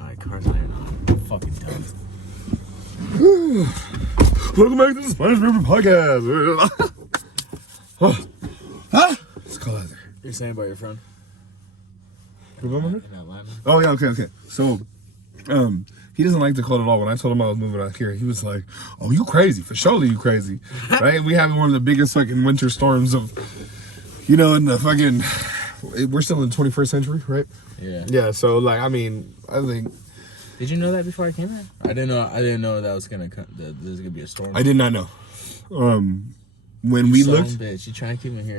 Alright, car's iron on. I'm fucking done. Welcome back to the Spanish River Podcast. Let's call out there. You're saying about your friend? In Atlanta? Oh yeah, okay. So, he doesn't like the cold at all. When I told him I was moving out here, he was like, "Oh, you crazy? For surely you crazy, right?" And we having one of the biggest fucking winter storms of, in the fucking. We're still in the 21st century, right? Yeah. Yeah. So like, I think. Did you know that before I came here? I didn't know that was gonna come. That there's gonna be a storm. I did not know. When we looked, bitch, you trying to keep me here?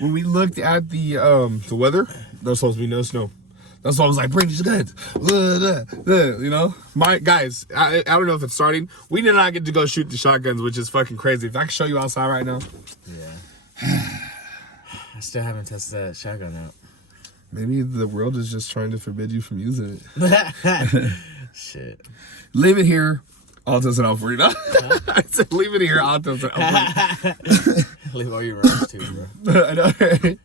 When we looked at the weather, there's supposed to be no snow. That's why I was like, bring these guns. My guys, I don't know if it's starting. We did not get to go shoot the shotguns, which is fucking crazy. If I can show you outside right now. Yeah. I still haven't tested that shotgun out. Maybe the world is just trying to forbid you from using it. Shit. Leave it here. I'll test it out for you. I said, leave it here. I'll test it out for you. Leave all your rocks too, bro. I know, right?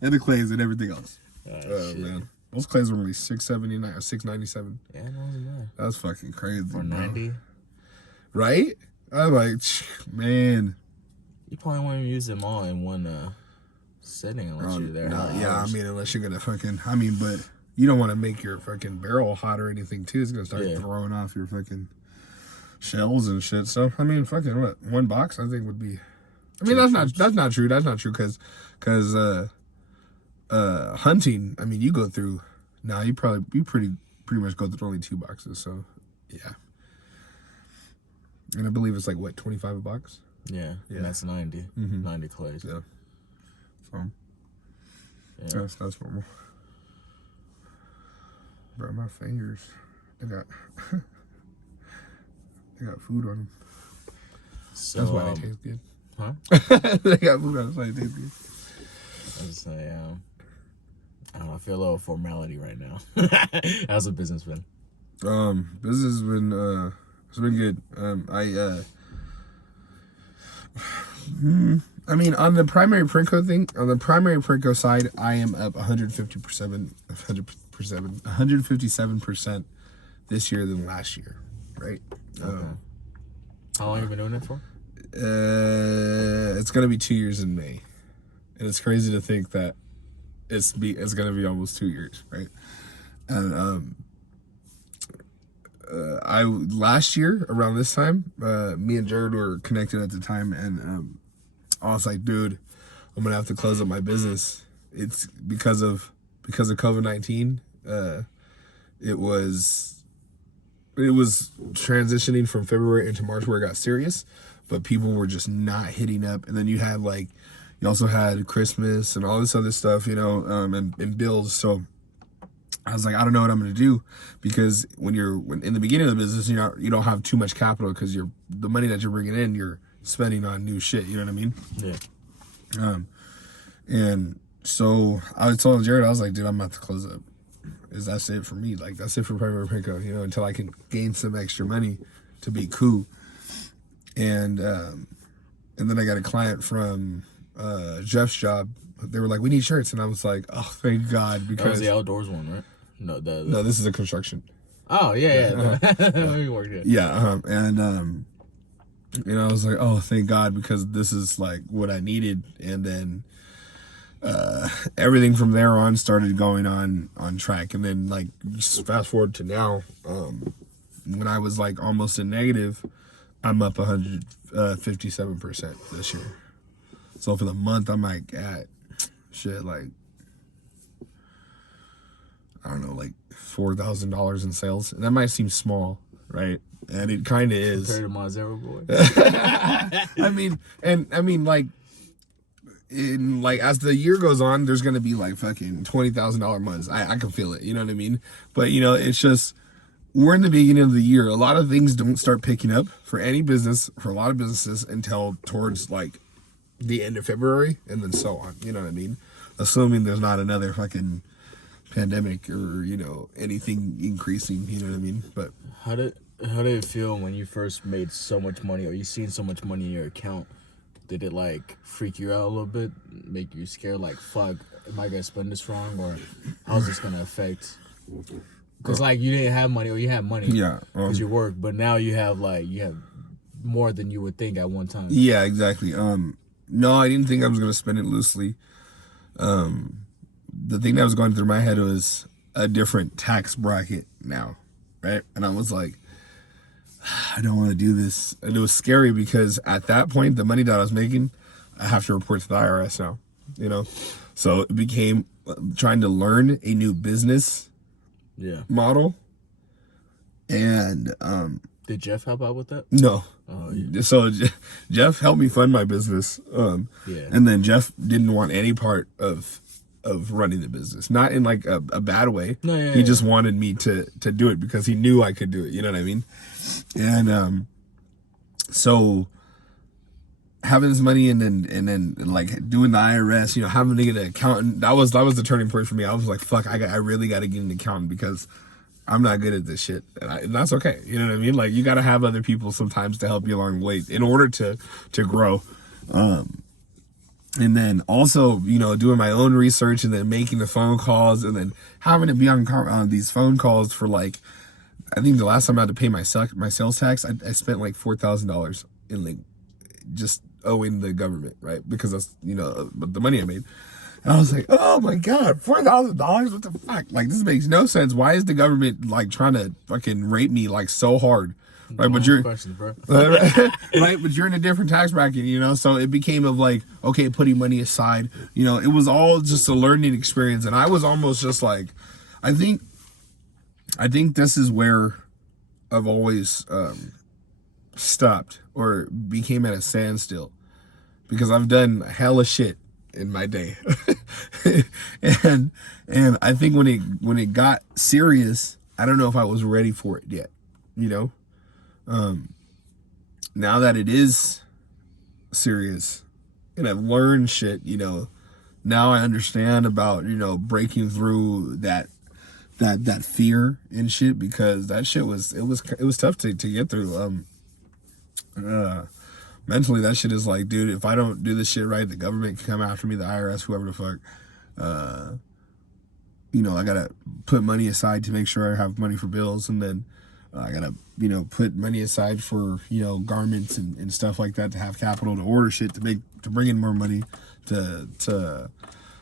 And the clays and everything else. Oh, man. Those clays were only $679 or $697. Yeah, no, wasn't bad. That's fucking crazy. Or 90. Right? I'm like, man. You probably won't even use them all in one setting unless you're there. No, yeah, unless you're gonna fucking, but you don't want to make your fucking barrel hot or anything too. It's gonna start throwing off your fucking shells and shit. So fucking what? One box I think would be. That's not true. That's not true because hunting. You go through. Now you pretty much go through only 2 boxes. So yeah. And I believe it's like what, 25 a box. Yeah. And that's 90. 90 clays. Yeah. So that's normal. Bro, my fingers, they got food on them. So, that's why they taste good. Huh? They got food on them, that's why they taste good. I was say, I don't know, I feel a little formality right now. How's the business been? Business has been it's been good. On the primary Prinko thing, on the primary Prinko side, I am up 157% this year than last year, right? Okay. How long have you been doing it for? It's gonna be 2 years in May, and it's crazy to think that it's gonna be almost 2 years, right? And last year around this time, me and Jared were connected at the time, and I was like, dude, I'm gonna have to close up my business. It's because of COVID-19. It was transitioning from February into March where it got serious, but people were just not hitting up. And then you also had Christmas and all this other stuff, and bills. So I was like, I don't know what I'm gonna do, because when in the beginning of the business, you don't have too much capital because the money that you're bringing in, you're spending on new shit. You know what I mean? Yeah. And so I was telling Jared, I was like, dude, I'm about to close up. That's it for me. Like, that's it for primary Prinko, until I can gain some extra money to be cool. And then I got a client from Jeff's job. They were like, we need shirts. And I was like, oh, thank God. Because that was the outdoors one, right? No, no, this is a construction. Oh, yeah. Maybe worked it. Yeah. And I was like, oh, thank God, because this is like what I needed. And then everything from there on started going on track. And then like fast forward to now, when I was like almost in negative, I'm up 157% this year. So for the month, I'm like at shit, like, I don't know, like $4,000 in sales. And that might seem small, right? And it kind of is. Compared to my zero boy. like as the year goes on, there's gonna be like fucking $20,000 months. I can feel it, you know what I mean? But it's just, we're in the beginning of the year. A lot of things don't start picking up for any business, for a lot of businesses, until towards like the end of February, and then so on. You know what I mean? Assuming there's not another fucking pandemic or anything increasing. You know what I mean? But how did it feel when you first made so much money, or you seen so much money in your account, did it like freak you out a little bit, make you scared? Like, fuck, am I gonna spend this wrong, or how's this gonna affect? Because like you didn't have money, or you had money, because you work, but now you have more than you would think at one time. Yeah, exactly. No, I didn't think I was gonna spend it loosely. The thing that was going through my head was a different tax bracket now, right? And I was like, I don't want to do this. And it was scary because at that point, the money that I was making, I have to report to the IRS now, you know? So it became trying to learn a new business model. And did Jeff help out with that? No. Oh, yeah. So Jeff helped me fund my business. And then Jeff didn't want any part of running the business, not in like a bad way. No, he just wanted me to do it because he knew I could do it. You know what I mean? And so having this money and then like doing the IRS, you know, having to get an accountant, that was the turning point for me. I was like, fuck, I really got to get an accountant because I'm not good at this shit, and that's okay. You know what I mean? Like, you got to have other people sometimes to help you along the way in order to grow. And then also, you know, doing my own research and then making the phone calls and then having to be on these phone calls for like, I think the last time I had to pay my sales tax, I spent like $4,000 in like just owing the government, right? Because that's, you know, the money I made. And I was like, oh my God, $4,000? What the fuck? Like, this makes no sense. Why is the government like trying to fucking rape me like so hard? Right, but you're questions, bro. right, but you're in a different tax bracket, you know. So it became of like, okay, putting money aside, you know. It was all just a learning experience, and I was almost just like, I think this is where I've always stopped or became at a standstill because I've done hella shit in my day, and I think when it got serious, I don't know if I was ready for it yet, you know. Now that it is serious and I've learned shit, you know, now I understand about, you know, breaking through that fear and shit, because that shit was tough to get through. Mentally, that shit is like, dude, if I don't do this shit right, the government can come after me, the IRS, whoever the fuck. You know, I gotta put money aside to make sure I have money for bills, and then I gotta, you know, put money aside for, you know, garments and stuff like that, to have capital to order shit, to bring in more money, to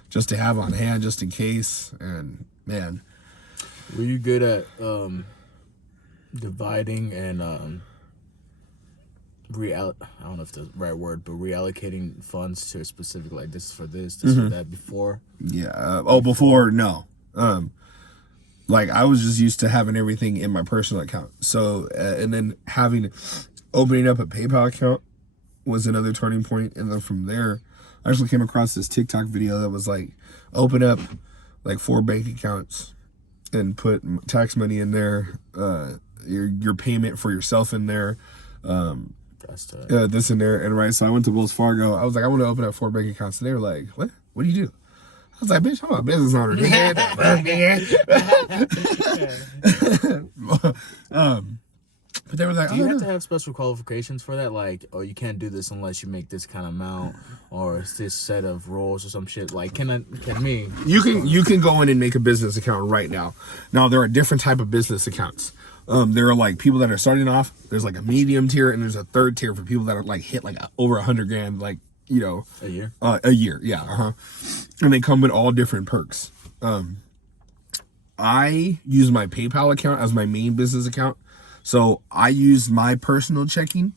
just to have on hand just in case. And man, were you good at dividing and I don't know if the right word, but reallocating funds to a specific, like, this is for this for that before? Yeah. Before, no. Like, I was just used to having everything in my personal account. So, and then opening up a PayPal account was another turning point. And then from there, I actually came across this TikTok video that was like, open up like 4 bank accounts and put tax money in there, your payment for yourself in there, this in there. And right, so I went to Wells Fargo. I was like, I want to open up 4 bank accounts. And they were like, what do you do? I was like, bitch, I'm a business owner. But they were like, do you have to have special qualifications for that? Like, oh, you can't do this unless you make this kind of amount, or it's this set of rules or some shit. Like, you can go in and make a business account right now. Now, there are different type of business accounts. There are like people that are starting off. There's like a medium tier, and there's a third tier for people that are like hit like over 100 grand, like, you know, a year. Yeah. And they come with all different perks. I use my PayPal account as my main business account. So I use my personal checking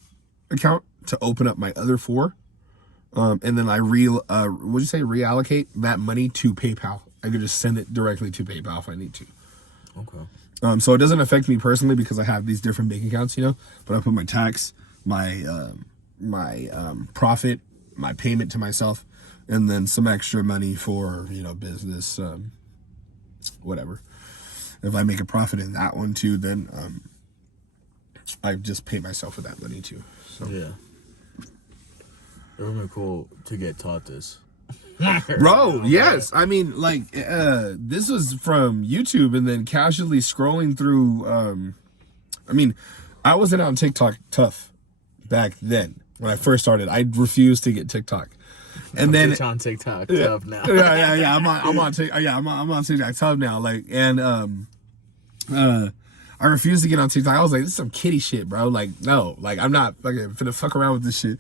account to open up my other 4. And then I reallocate that money to PayPal. I could just send it directly to PayPal if I need to. Okay. So it doesn't affect me personally because I have these different bank accounts, you know, but I put my tax, my profit, my payment to myself, and then some extra money for, you know, business, whatever. If I make a profit in that one too, then I just pay myself with that money too. So yeah, it would be cool to get taught this. Bro, yes. I mean, like, this was from YouTube, and then casually scrolling through. I mean, I wasn't on TikTok tough back then. when I first started, I refused to get TikTok. And then on TikTok tough now. yeah. I'm on TikTok. Yeah, I'm on TikTok tough now. Like, and I refused to get on TikTok. I was like, this is some kiddie shit, bro. Like, no, like I'm not fucking finna fuck around with this shit.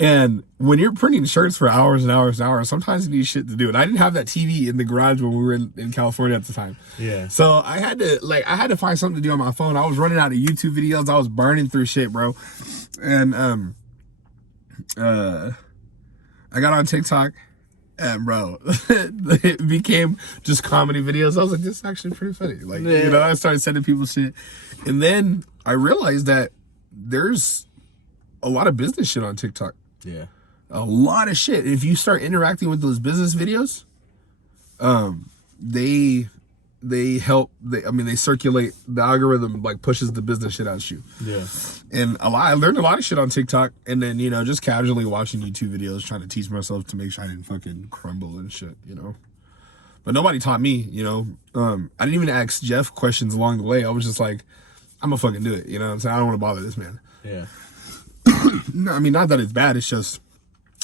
And when you're printing shirts for hours and hours and hours, sometimes you need shit to do. And I didn't have that TV in the garage when we were in California at the time. Yeah. So I had to find something to do on my phone. I was running out of YouTube videos. I was burning through shit, bro. And I got on TikTok, and bro, it became just comedy videos. I was like, this is actually pretty funny. Like, you know, I started sending people shit. And then I realized that there's a lot of business shit on TikTok. Yeah. A lot of shit. If you start interacting with those business videos, they help. They circulate, the algorithm like pushes the business shit at you. Yeah. And I learned a lot of shit on TikTok, and then, you know, just casually watching YouTube videos, trying to teach myself to make sure I didn't fucking crumble and shit, you know. But nobody taught me, you know. I didn't even ask Jeff questions along the way. I was just like, I'm gonna fucking do it, you know what I'm saying? I don't want to bother this man. Yeah. No, I mean, not that it's bad. It's just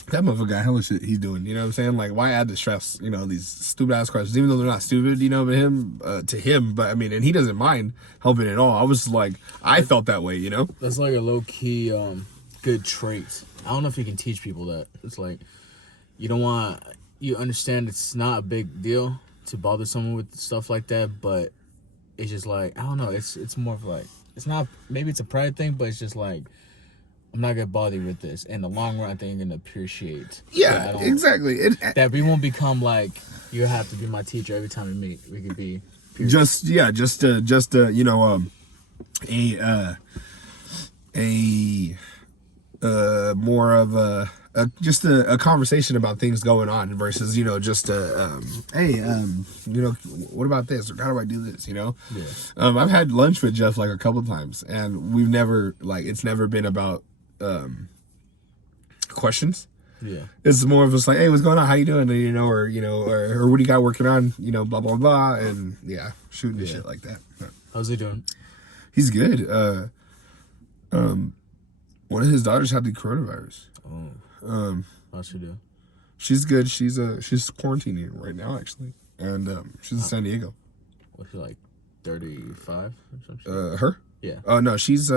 that motherfucker got hella shit he's doing. You know what I'm saying? Like, why add the stress? You know, these stupid ass questions, even though they're not stupid. You know, to him. But I mean, and he doesn't mind helping at all. I was like, I felt that way. You know, that's like a low key good trait. I don't know if you can teach people that. It's like you understand it's not a big deal to bother someone with stuff like that, but it's just like, I don't know. It's more of like, it's not, maybe it's a pride thing, but it's just like, I'm not gonna bother you with this. In the long run, I think you're gonna appreciate. Yeah, exactly. That we won't become like, you have to be my teacher every time we meet. We could be peers. Just you know, more of a conversation about things going on versus, you know, just hey, you know, what about this, or how do I do this, you know? Yeah. I've had lunch with Jeff like a couple times, and we've never, like, it's never been about questions. Yeah. It's more of just like, hey, what's going on, how you doing, you know, or what do you got working on, you know, blah blah blah, and yeah, shooting shit like that. How's he doing? He's good. One of his daughters had the coronavirus. Oh. How's she doing? She's good. She's quarantining right now, actually, and she's in San Diego. What's she, like 35 or something? Her? Yeah. Oh no, she's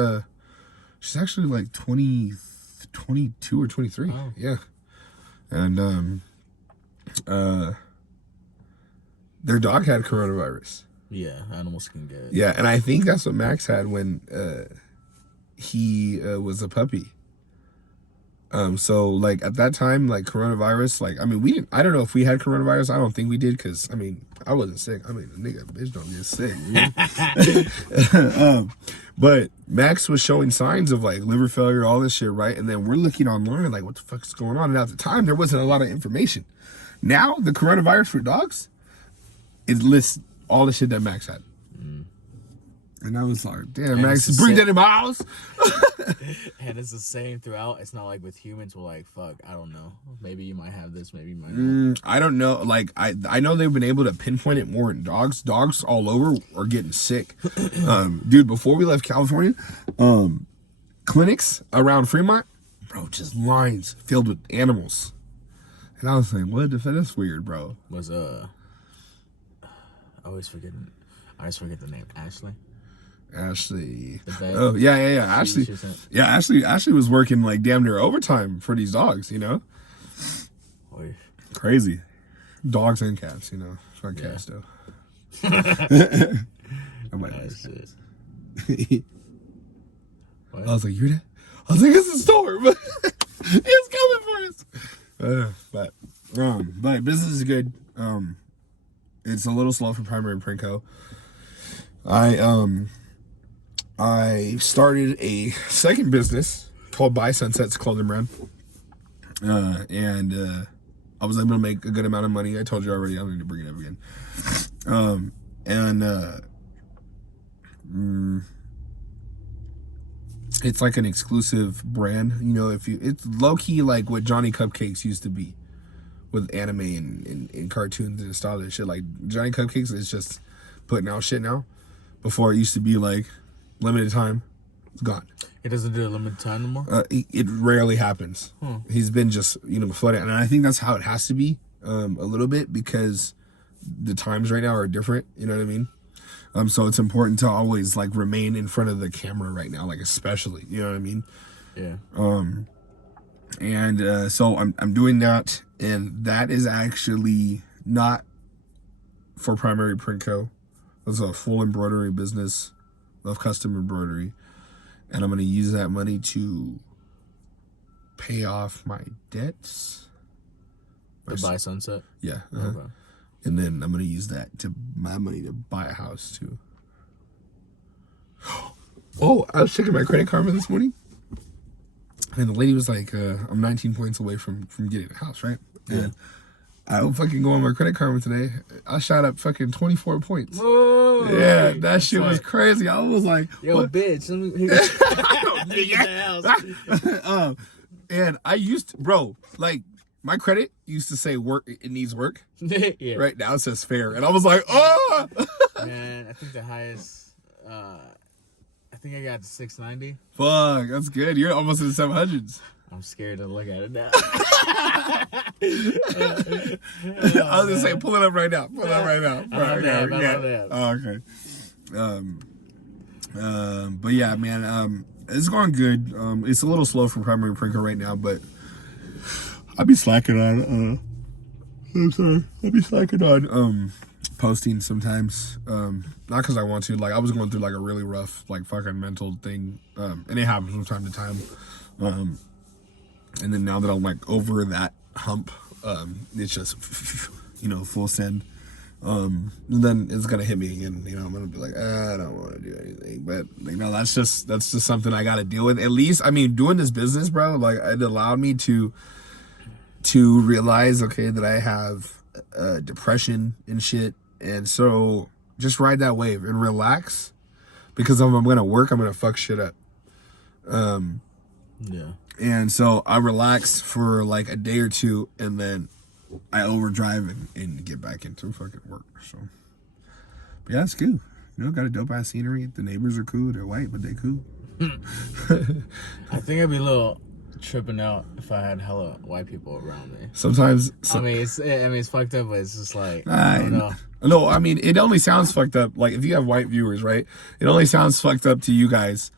actually like 22 or 23. Oh. Yeah. And their dog had coronavirus. Yeah, animals can get it. Yeah, and I think that's what Max had when he was a puppy. So like at that time, like coronavirus, like, I mean, I don't know if we had coronavirus. I don't think we did, because I mean, I wasn't sick. I mean, bitch don't get sick. You know? But Max was showing signs of like liver failure, all this shit, right? And then we're looking online like, what the fuck is going on? And at the time, there wasn't a lot of information. Now the coronavirus for dogs, it lists all the shit that Max had. And I was like, damn, and Max, bring that in my house. And it's the same throughout. It's not like with humans, we're like, fuck, I don't know. Maybe you might have this, maybe you might not. I don't know. Like, I know they've been able to pinpoint it more in dogs. Dogs all over are getting sick. Dude, before we left California, clinics around Fremont, bro, just lines filled with animals. And I was like, what the fuck? That's weird, bro. Was, I always forget the name. Ashley. Oh, yeah. Ashley. Ashley was working like damn near overtime for these dogs, you know? Oy. Crazy. Dogs and cats, you know? Fuck cats, though. I might I was like, you hear that? I was like, it's a storm. It's coming for us. But business is good. It's a little slow for Primary and Prinko. I started a second business called Buy Sunset's clothing brand. And I was able to make a good amount of money. I told you already, I don't need to bring it up again. It's like an exclusive brand, you know, it's low key like what Johnny Cupcakes used to be with anime and cartoons and stuff and shit. Like Johnny Cupcakes is just putting out shit now. Before it used to be like limited time. It's gone. It doesn't do a limited time anymore? It rarely happens. He's been just, flooded. And I think that's how it has to be, a little bit, because the times right now are different. You know what I mean? So it's important to always, like, remain in front of the camera right now, like, especially. You know what I mean? Yeah. And so I'm doing that. And that is actually not for Primary Print Co. It's a full embroidery business of custom embroidery. And I'm going to use that money to pay off my debts. To buy Sunset? Yeah. Okay. And then I'm going to use my money to buy a house too. Oh, I was checking my Credit Karma this morning. And the lady was like, I'm 19 points away from getting a house, right? Yeah. And I will fucking go on my Credit Karma today. I shot up fucking 24 points. Whoa, yeah, that shit was crazy. I was like, yo, what? Bitch. And I used to, bro, like, my credit used to say work, it needs work. Yeah. Right now it says fair. And I was like, oh! Man, I think the highest, I think I got 690. Fuck, that's good. You're almost in the 700s. I'm scared to look at it now. I was gonna say, pull it up right now. Pull it up right now. Oh, okay. But yeah, man, it's going good. It's a little slow for Primary Print Co right now, but I'll be slacking on. I'll be slacking on posting sometimes. Not because I want to. Like, I was going through like a really rough, like, fucking mental thing, and it happens from time to time. And then now that I'm like over that hump, it's just, full send. Then it's gonna hit me again. I'm gonna be like, I don't want to do anything. But that's just something I got to deal with. At least, I mean, doing this business, bro, like, it allowed me to realize, okay, that I have depression and shit, and so just ride that wave and relax, because if I'm gonna work, I'm gonna fuck shit up. Yeah. And so I relax for like a day or two, and then I overdrive and get back into fucking work. So, but yeah, it's cool. Got a dope ass scenery. The neighbors are cool. They're white, but they cool. I think I'd be a little tripping out if I had hella white people around me. Sometimes. It's fucked up, but it's just like, I don't know. No, I mean, it only sounds fucked up. Like, if you have white viewers, right? It only sounds fucked up to you guys,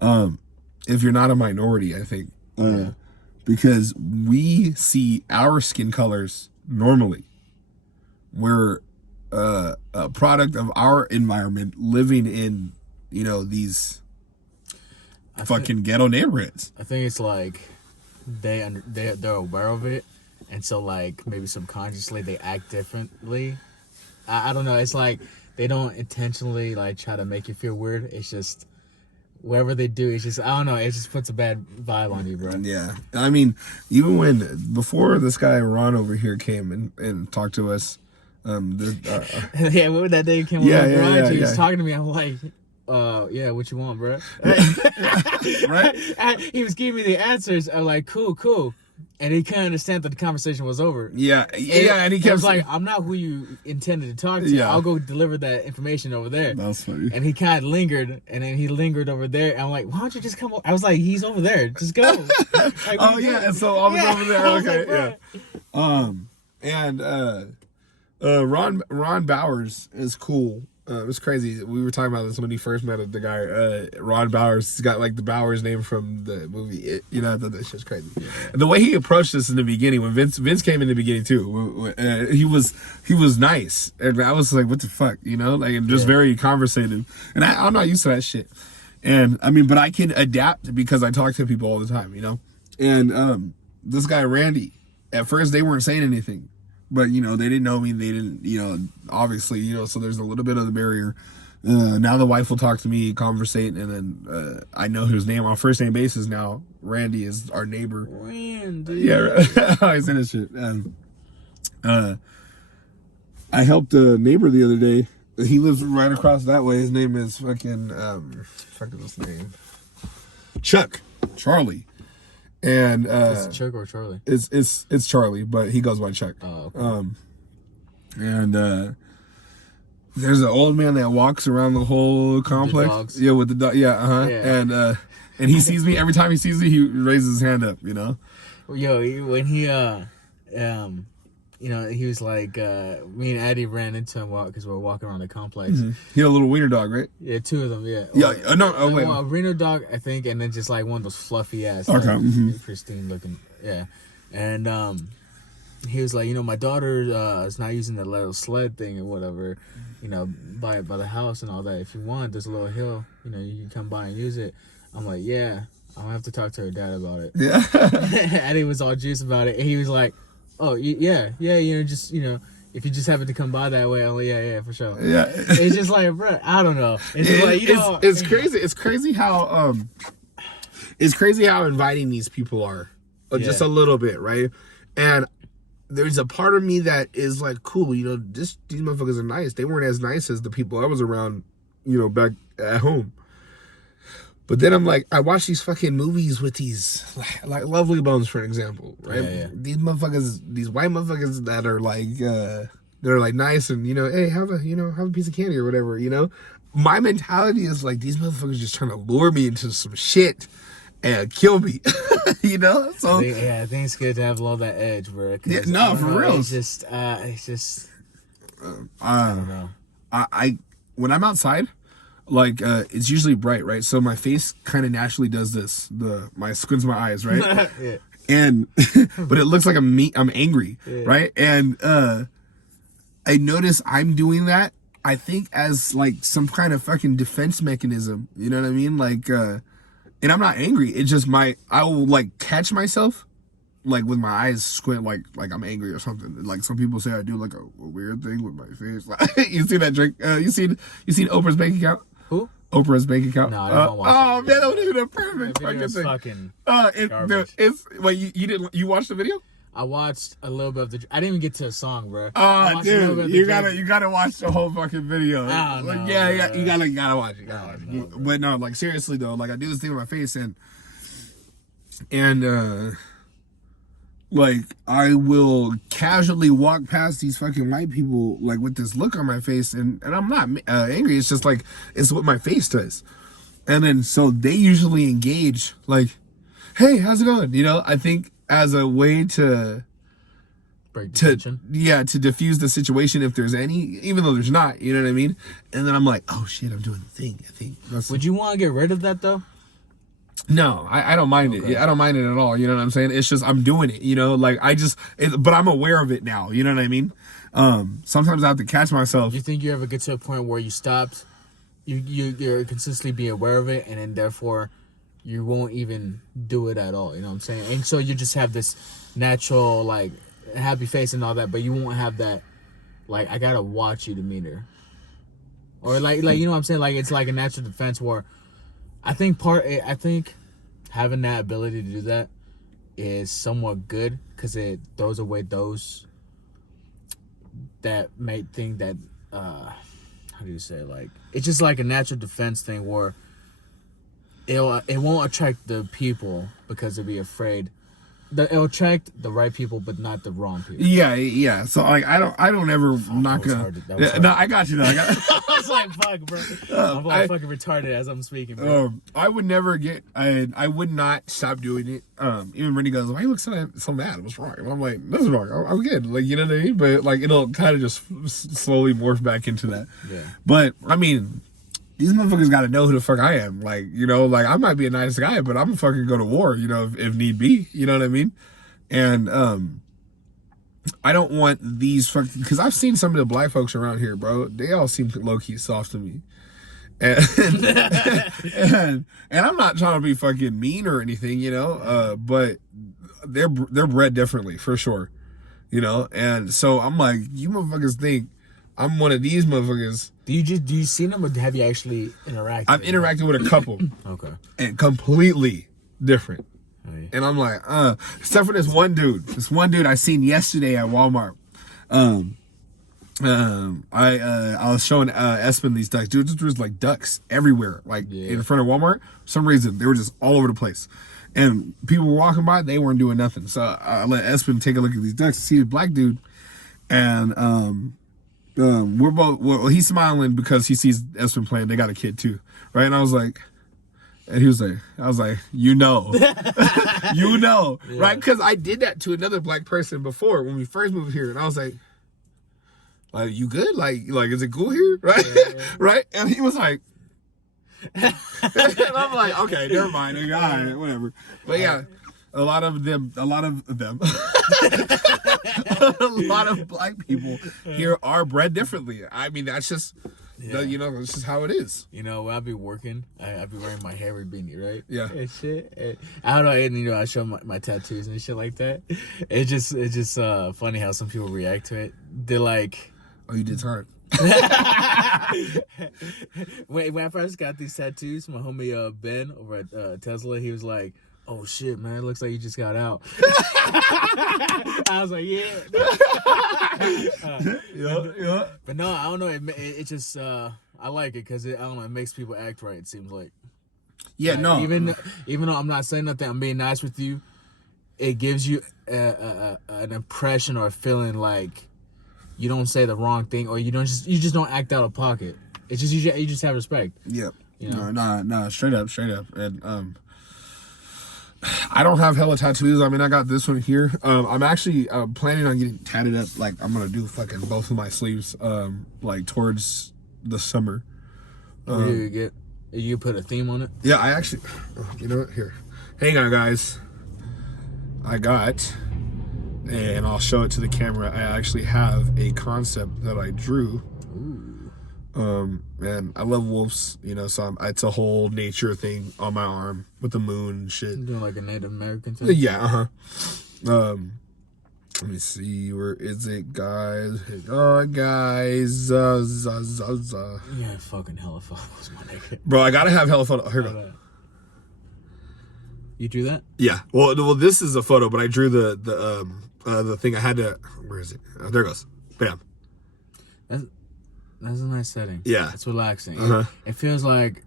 if you're not a minority, I think. Because we see our skin colors normally. We're a product of our environment, living in, these fucking ghetto neighborhoods. I think it's like they're aware of it, and so, like, maybe subconsciously they act differently. I don't know. It's like they don't intentionally, like, try to make you feel weird. It's just whatever they do, it's just, I don't know, it just puts a bad vibe on you, bro. Yeah. I mean, even before this guy Ron over here came and talked to us, yeah, remember that day he came over the garage, he was talking to me, I'm like, yeah, what you want, bro? Right? He was giving me the answers, I'm like, cool. And he couldn't understand that the conversation was over. Yeah, and he kept like, I'm not who you intended to talk to. Yeah. I'll go deliver that information over there. That's funny. And he kind of lingered, and then he lingered over there. And I'm like, why don't you just come over? I was like, he's over there. Just go. Like, oh, yeah, and so I was over there. Okay, yeah. And Ron Bowers is cool. It was crazy. We were talking about this when he first met the guy. Ron Bowers. He's got like the Bowers name from the movie. I thought that shit's crazy. Yeah. The way he approached us in the beginning, when Vince came in the beginning too, he was nice, and I was like, what the fuck, like, and just very conversative. And I'm not used to that shit. And I mean, but I can adapt because I talk to people all the time, And this guy Randy, at first they weren't saying anything. But, they didn't know me. They didn't, obviously, so there's a little bit of the barrier. Now the wife will talk to me, conversate, and then I know his name on first name basis now. Randy is our neighbor. Randy. Yeah, he's in his shit. I helped a neighbor the other day. He lives right across that way. His name is fucking, what's his name? Charlie. And is it Chuck or Charlie? It's Charlie, but he goes by Chuck. Oh, okay. There's an old man that walks around the whole complex. Yeah, with the dog. Yeah, yeah. And he sees me every time he sees me. He raises his hand up. You know. Yo, when he you know, he was like, me and Addie ran into him because we were walking around the complex. Mm-hmm. He had a little wiener dog, right? Yeah, 2 of them. Yeah. Yeah. No. Oh wait. A wiener dog, I think, and then just like one of those fluffy ass, okay, like, pristine looking. Yeah, and he was like, you know, my daughter is not using the little sled thing or whatever, you know, by the house and all that. If you want, there's a little hill, you know, you can come by and use it. I'm like, yeah, I'll have to talk to her dad about it. Yeah. Eddie was all juice about it, and he was like, oh yeah, you know, just, you know, if you just happen to come by that way, I'm like, yeah, for sure. Yeah. It's just like, bro, I don't know. It's just like, you know, it's crazy. It's crazy how inviting these people are, just a little bit, right? And there's a part of me that is like, cool, you know, these motherfuckers are nice. They weren't as nice as the people I was around, you know, back at home. But then I'm like, I watch these fucking movies with these, like Lovely Bones, for an example, right? Yeah. These motherfuckers, these white motherfuckers that are like, they're like nice and, you know, hey, have a piece of candy or whatever, you know? My mentality is like, these motherfuckers just trying to lure me into some shit and kill me, you know? So I think it's good to have a little that edge, bro. Yeah, no, for real. It's just, I don't know. When I'm outside, like it's usually bright, right? So my face kind of naturally does this. My squints my eyes, right? Yeah. And but it looks like I'm angry, yeah. Right? And I notice I'm doing that. I think as like some kind of fucking defense mechanism. You know what I mean? Like, and I'm not angry. It's just I will like catch myself, like with my eyes squint, like I'm angry or something. Like some people say I do like a weird thing with my face. Like, you see that drink? You seen Oprah's bank account? Who? Oprah's bank account. No, I don't watch it. Oh man, that would have been a perfect fucking thing. Fucking wait, you watched the video? I watched a little bit of the. I didn't even get to a song, bro. Oh, dude, you gotta watch the whole fucking video. Oh, no, yeah, you gotta watch it. But no, like seriously though, like I do this thing with my face and like I will casually walk past these fucking white people like with this look on my face, and I'm not angry. It's just like it's what my face does, and then so they usually engage like, "Hey, how's it going?" You know, I think as a way to break the tension. Yeah, to diffuse the situation if there's any, even though there's not. You know what I mean? And then I'm like, "Oh shit, I'm doing the thing." I think. Would you want to get rid of that though? No, I don't mind it. I don't mind it at all. You know what I'm saying? It's just I'm doing it. You know, like but I'm aware of it now. You know what I mean? Sometimes I have to catch myself. Do you think you ever get to a point where you stopped? You're consistently be aware of it, and then therefore you won't even do it at all. You know what I'm saying? And so you just have this natural like happy face and all that, but you won't have that like I gotta watch you demeanor, or like you know what I'm saying? Like it's like a natural defense where. I think having that ability to do that is somewhat good because it throws away those that may think that how do you say, like it's just like a natural defense thing where it won't attract the people because they'll be afraid. It'll attract the right people, but not the wrong people. Yeah. So like, I don't ever knock a. No, I got you. Though. I was like, fuck, bro. I'm fucking retarded as I'm speaking, bro. I would never get. I would not stop doing it. Even Rennie goes, "Why you look so mad? What's wrong?" And I'm like, "Nothing's wrong. I'm good." Like, you know what I mean? But like, it'll kind of just slowly morph back into that. Yeah. But I mean. These motherfuckers gotta know who the fuck I am. Like, you know, like I might be a nice guy, but I'm gonna fucking go to war, you know, if need be. You know what I mean? And I don't want these fucking, because I've seen some of the black folks around here, bro. They all seem low-key soft to me. And, and I'm not trying to be fucking mean or anything, you know, but they're bred differently, for sure. You know? And so I'm like, you motherfuckers think I'm one of these motherfuckers. Do you see them or have you actually interacted? I've interacted with a couple. Okay. And completely different. Oh, yeah. And I'm like, except for this one dude. This one dude I seen yesterday at Walmart. I was showing Espen these ducks. Dude, there was like ducks everywhere, like in front of Walmart. For some reason, they were just all over the place. And people were walking by, they weren't doing nothing. So I let Espen take a look at these ducks, see the black dude. And we're both. Well, he's smiling because he sees Espen playing. They got a kid too, right? And I was like, and he was like, I was like, you know, yeah. Right? Because I did that to another black person before when we first moved here, and I was like, you good? Like, is it cool here? Right? Yeah. Right? And he was like, and I'm like, okay, never mind. All right, whatever. But yeah, a lot of them, a lot of black people here are bred differently. I mean, that's just, it's just how it is. You know, when I be working, I be wearing my Harry beanie, right? Yeah. And shit. And I don't know, and I show my tattoos and shit like that. It's just funny how some people react to it. They're like, oh, you did hard. when I first got these tattoos, my homie Ben over at Tesla, he was like, oh shit, man, it looks like you just got out. I was like, yeah. Yeah. But no, I don't know. It just I like it because I don't know. It makes people act right. It seems like. Yeah, no. Even though I'm not saying nothing, I'm being nice with you. It gives you an impression or a feeling like you don't say the wrong thing, or you just don't act out of pocket. It's just you just have respect. Yep. You know? No, straight up. And I don't have hella tattoos. I mean, I got this one here. I'm actually planning on getting tatted up. Like, I'm gonna do fucking both of my sleeves. Like towards the summer. You put a theme on it? Yeah, I actually. You know what? Here, hang on, guys. I got. And I'll show it to the camera. I actually have a concept that I drew. Ooh. And I love wolves, so it's a whole nature thing on my arm with the moon and shit. You're doing like a Native American thing? Yeah, let me see, where is it, guys? Oh, guys. Yeah, fucking hella photos, my nigga. Bro, I gotta have hella photos. Here we go. You drew that? Yeah. Well, this is a photo, but I drew the thing. I had to. Where is it? Oh, there it goes. Bam. That's a nice setting. Yeah. It's relaxing. Uh-huh. It feels like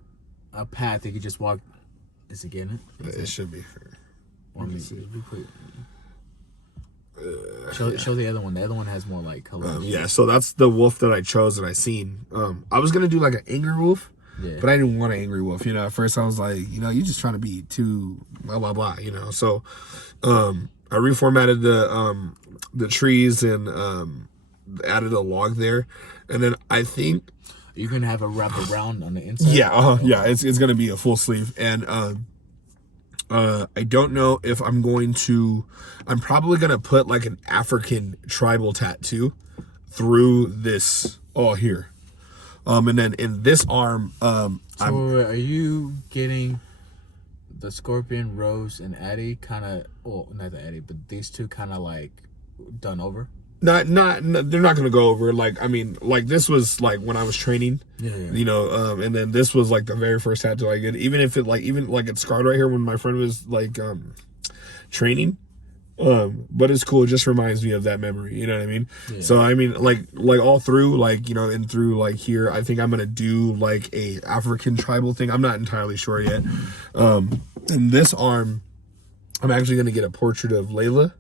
a path that you just walk. Is it getting it? It should be. Let me see. Show the other one. The other one has more like color. Yeah. So that's the wolf that I chose and I seen. I was gonna do like an angry wolf. Yeah. But I didn't want an angry wolf, At first I was like, you're just trying to be too blah blah blah, So I reformatted the trees and added a log there, and then I think you can have a wrap around on the inside. Yeah, yeah, it's gonna be a full sleeve, and I don't know if I'm probably gonna put like an African tribal tattoo through this here. And then in this arm, are you getting the Scorpion, Rose, and Addie kind of? Well, not the Addie, but these two kind of like done over. Not. They're not gonna go over. Like, I mean, like this was like when I was training. Yeah. And then this was like the very first tattoo I did. Even if it's scarred right here when my friend was like training. But it's cool. It just reminds me of that memory. You know what I mean? Yeah. So I mean, like all through, and through like here, I think I'm gonna do like a African tribal thing. I'm not entirely sure yet. In this arm, I'm actually gonna get a portrait of Layla,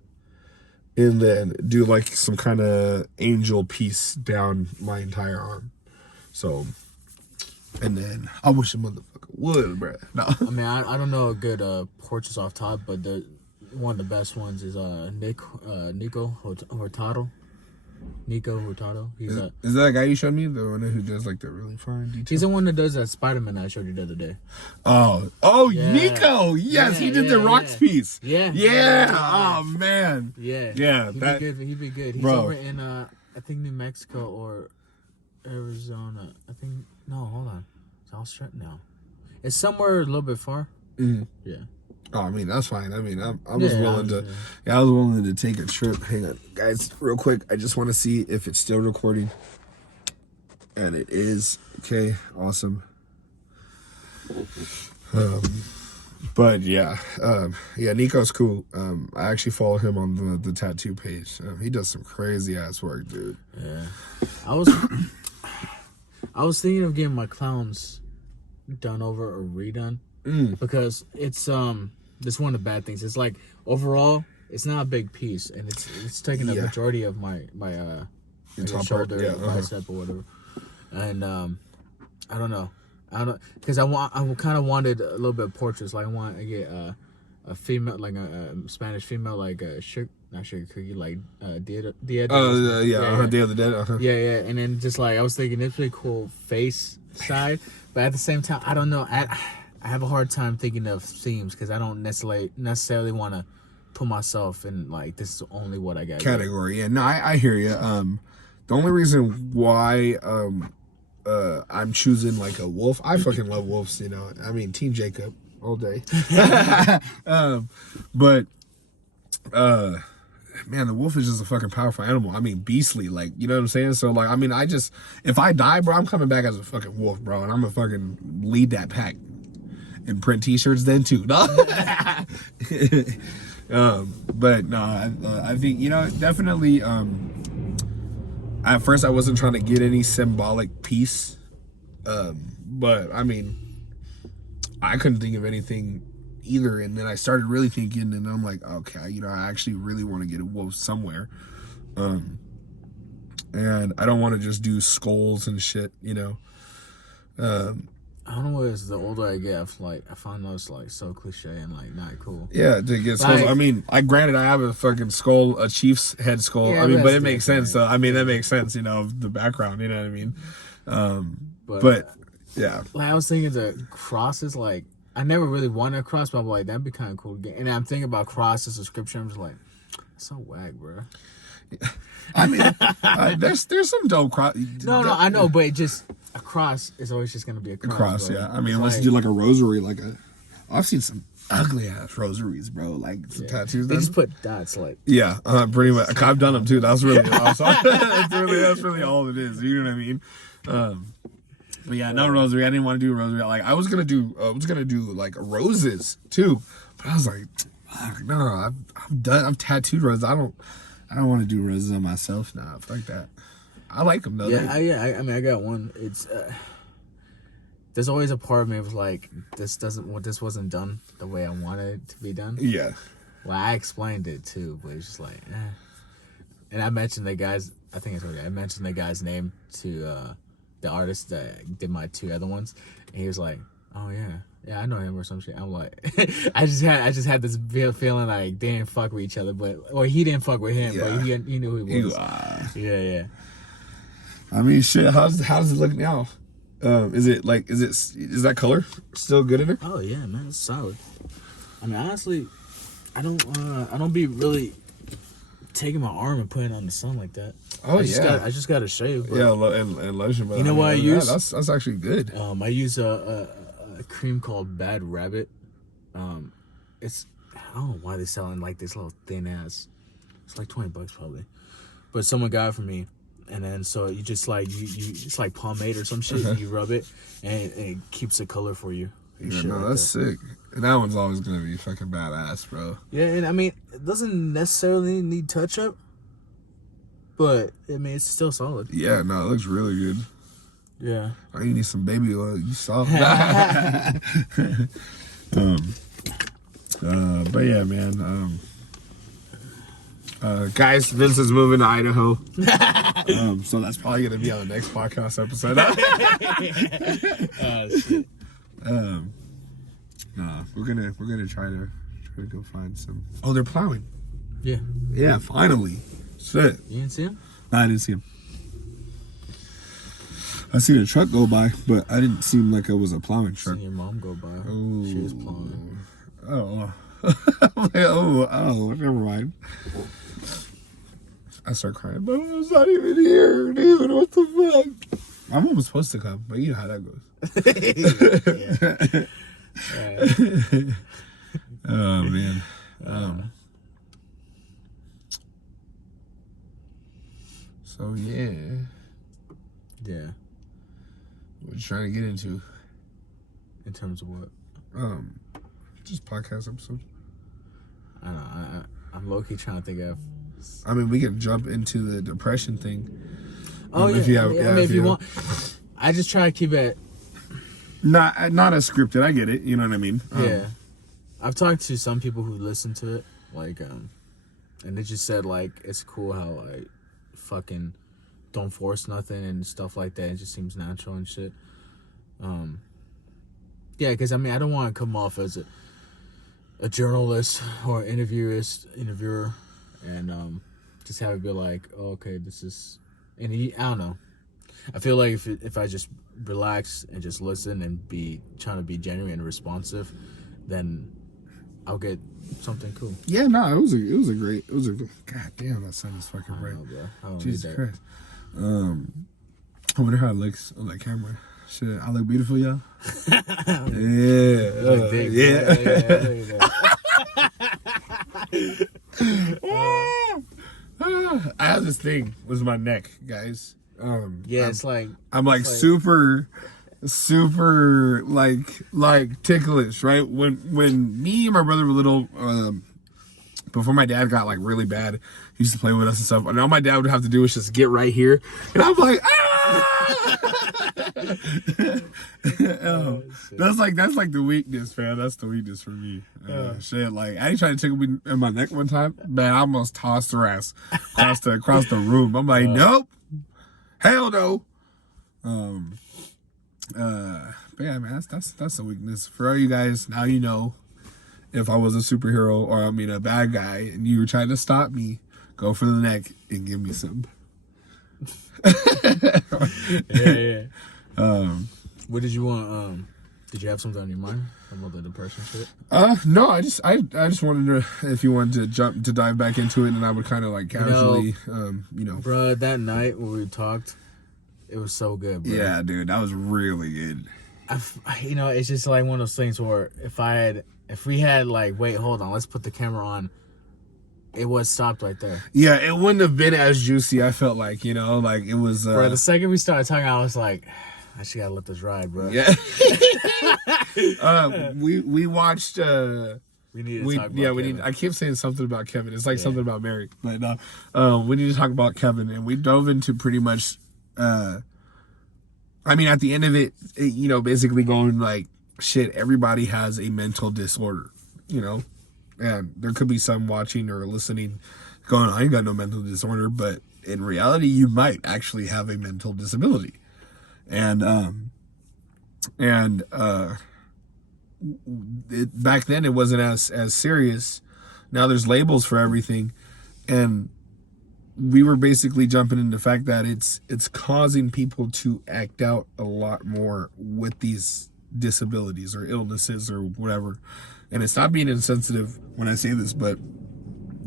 and then do like some kind of angel piece down my entire arm. So, and then I wish a motherfucker would, bro. No. I mean, I don't know a good portraits off top, but one of the best ones is Nico Hurtado. Nico Hurtado. Is that a guy you showed me? The one who does like the really fine details? He's the one that does that Spider-Man I showed you the other day. Oh, yeah. Nico. Yes, he did the rocks piece. Yeah. Oh man. Yeah. He'd be good. He's over in I think New Mexico or Arizona. Hold on. It's Australia now. It's somewhere a little bit far. Mm-hmm. Yeah. Oh, I mean, that's fine. I mean, I was willing to take a trip. Hang on, guys, real quick. I just want to see if it's still recording. And it is. Okay, awesome. But yeah, Nico's cool. I actually follow him on the tattoo page. He does some crazy ass work, dude. Yeah. I was thinking of getting my clowns done over or redone. Because it's that's one of the bad things. It's like overall it's not a big piece, and it's taking a majority of my like a shoulder, bicep, or whatever. And I don't know, because I kind of wanted a little bit of portraits. Like I get a female, like a Spanish female, like a not sugar cookie, like Dia de Day of the Dead. Yeah, and then just like I was thinking, it's pretty cool face side, but at the same time, I don't know. I have a hard time thinking of themes because I don't necessarily want to put myself in like this is only what I got category. Yeah, no, I hear you. The only reason why I'm choosing like a wolf, I fucking love wolves. You know, I mean, Team Jacob all day. But man, the wolf is just a fucking powerful animal. I mean, beastly, like, you know what I'm saying? So, like, I mean, if I die, bro, I'm coming back as a fucking wolf, bro, and I'm gonna fucking lead that pack and print t-shirts then, too. No? But, no, I think, you know, definitely, at first I wasn't trying to get any symbolic piece, but, I mean, I couldn't think of anything either, and then I started really thinking, and I'm like, okay, you know, I actually really want to get a wolf somewhere, and I don't want to just do skulls and shit, you know. I don't know what it is. The older I get, I find those like so cliche and like not cool. Yeah, to get skulls. I mean, granted, I have a fucking skull, a chief's head skull. Yeah, I mean, but it makes sense. So I mean, that makes sense, you know, the background. You know what I mean? But yeah, like I was thinking the crosses, like. I never really wanted a cross, but I'm like, that'd be kind of cool to get. And I'm thinking about crosses or scripture. I'm just like, that's so whack, bro. I mean, there's some dope cross. No, I know, but it just a cross is always just gonna be a cross. A cross, bro. Yeah. I mean, unless you do like a rosary, I've seen some ugly ass rosaries, bro. Like some tattoos. They just put dots, like. Yeah, pretty much. I've done them too. That's really awesome. that's really all it is. You know what I mean? But yeah, no rosary. I didn't want to do a rosary. Like I was gonna do like roses too, but I was like, no, I've tattooed roses. I don't want to do roses on myself. Nah, fuck that. I like them though. Yeah, I mean, I got one. It's there's always a part of me was like, this wasn't done the way I wanted it to be done. Yeah. Well, I explained it too, but it's just like, And I mentioned the guys. I think I told you. I mentioned the guy's name to. The artist that did my two other ones, and he was like, "Oh yeah, I know him or some shit." I'm like, I just had this feeling like they didn't fuck with each other, or he didn't fuck with him, but he knew who he was. Yeah. I mean, shit. How does it look now? Is that color still good in there? Oh yeah, man, it's solid. I mean, honestly, I don't be really taking my arm and putting it on the sun like that. Oh, I just got to shave. Yeah, and lotion. But you know what I use? That's actually good. I use a cream called Bad Rabbit. It's I don't know why they're selling like this little thin ass. It's like $20 probably, but someone got it for me, and then so you just like you it's like pomade or some shit. And you rub it, and it keeps the color for you. Yeah, no, that's sick. And that one's always gonna be fucking badass, bro. Yeah, and I mean, it doesn't necessarily need touch up. But I mean, it's still solid. Yeah, no, it looks really good. Yeah. Oh, you need some baby oil. You saw. But yeah, man. Guys, Vince is moving to Idaho. So that's probably gonna be on the next podcast episode. Shit. We're gonna try to go find some. Oh, they're plowing. Yeah. Yeah, finally. Shit. You didn't see him? No, I didn't see him. I seen a truck go by, but I didn't seem like it was a plowing truck. Seen your mom go by. Oh. She was plowing. Oh. Oh, never mind. I start crying. My mom's not even here, dude. What the fuck? My mom was supposed to come, but you know how that goes. Oh, man. So, yeah. Yeah. What you trying to get into? In terms of what? Just podcast episodes. I don't know. I'm low-key trying to think of... I mean, we can jump into the depression thing. Oh, yeah. If you want. I just try to keep it... Not as scripted. I get it. You know what I mean? Yeah. I've talked to some people who listen to it, like, and they just said, like, it's cool how I fucking don't force nothing and stuff like that. It just seems natural and shit. Yeah, because I mean, I don't want to come off as a journalist or interviewer, and just have it be like, oh, okay, this is, and I don't know. I feel like if I just relax and just listen and trying to be genuine and responsive, then I'll get something cool. Yeah, no, it was a great. God damn, that sun is fucking bright. I don't Jesus need that. Christ. I wonder how it looks on that camera. Shit, I look beautiful, y'all. I have this thing with my neck, guys. It's like I'm like super like ticklish, right? When me and my brother were little, before my dad got like really bad, he used to play with us and stuff. And all my dad would have to do was just get right here, and I'm like, that's like the weakness, man. That's the weakness for me. Shit, like I tried to tickle me in my neck one time, man. I almost tossed her ass across the room. I'm like, nope, hell no. But yeah, man, that's a weakness for all you guys. Now you know. If I was a superhero or a bad guy and you were trying to stop me, go for the neck and give me some. Yeah. What did you want? Did you have something on your mind about the depression shit? No, I just wanted to, if you wanted to dive back into it, and I would kind of like casually, Bro, that night when we talked, it was so good, bro. Yeah, dude, that was really good. It's just like one of those things where if we had like, wait, hold on, let's put the camera on, it was stopped right there. Yeah, it wouldn't have been as juicy. I felt like, like it was. Bro, the second we started talking, I was like, I should gotta let this ride, bro. Yeah. We watched. We need to talk about Kevin. I keep saying something about Kevin. It's like something about Mary, but we need to talk about Kevin, and we dove into pretty much. At the end of it, basically going like, shit, everybody has a mental disorder, and there could be some watching or listening going, I ain't got no mental disorder, but in reality, you might actually have a mental disability. And back then it wasn't as serious. Now there's labels for everything. And we were basically jumping into the fact that it's causing people to act out a lot more with these disabilities or illnesses or whatever. And it's not being insensitive when I say this, but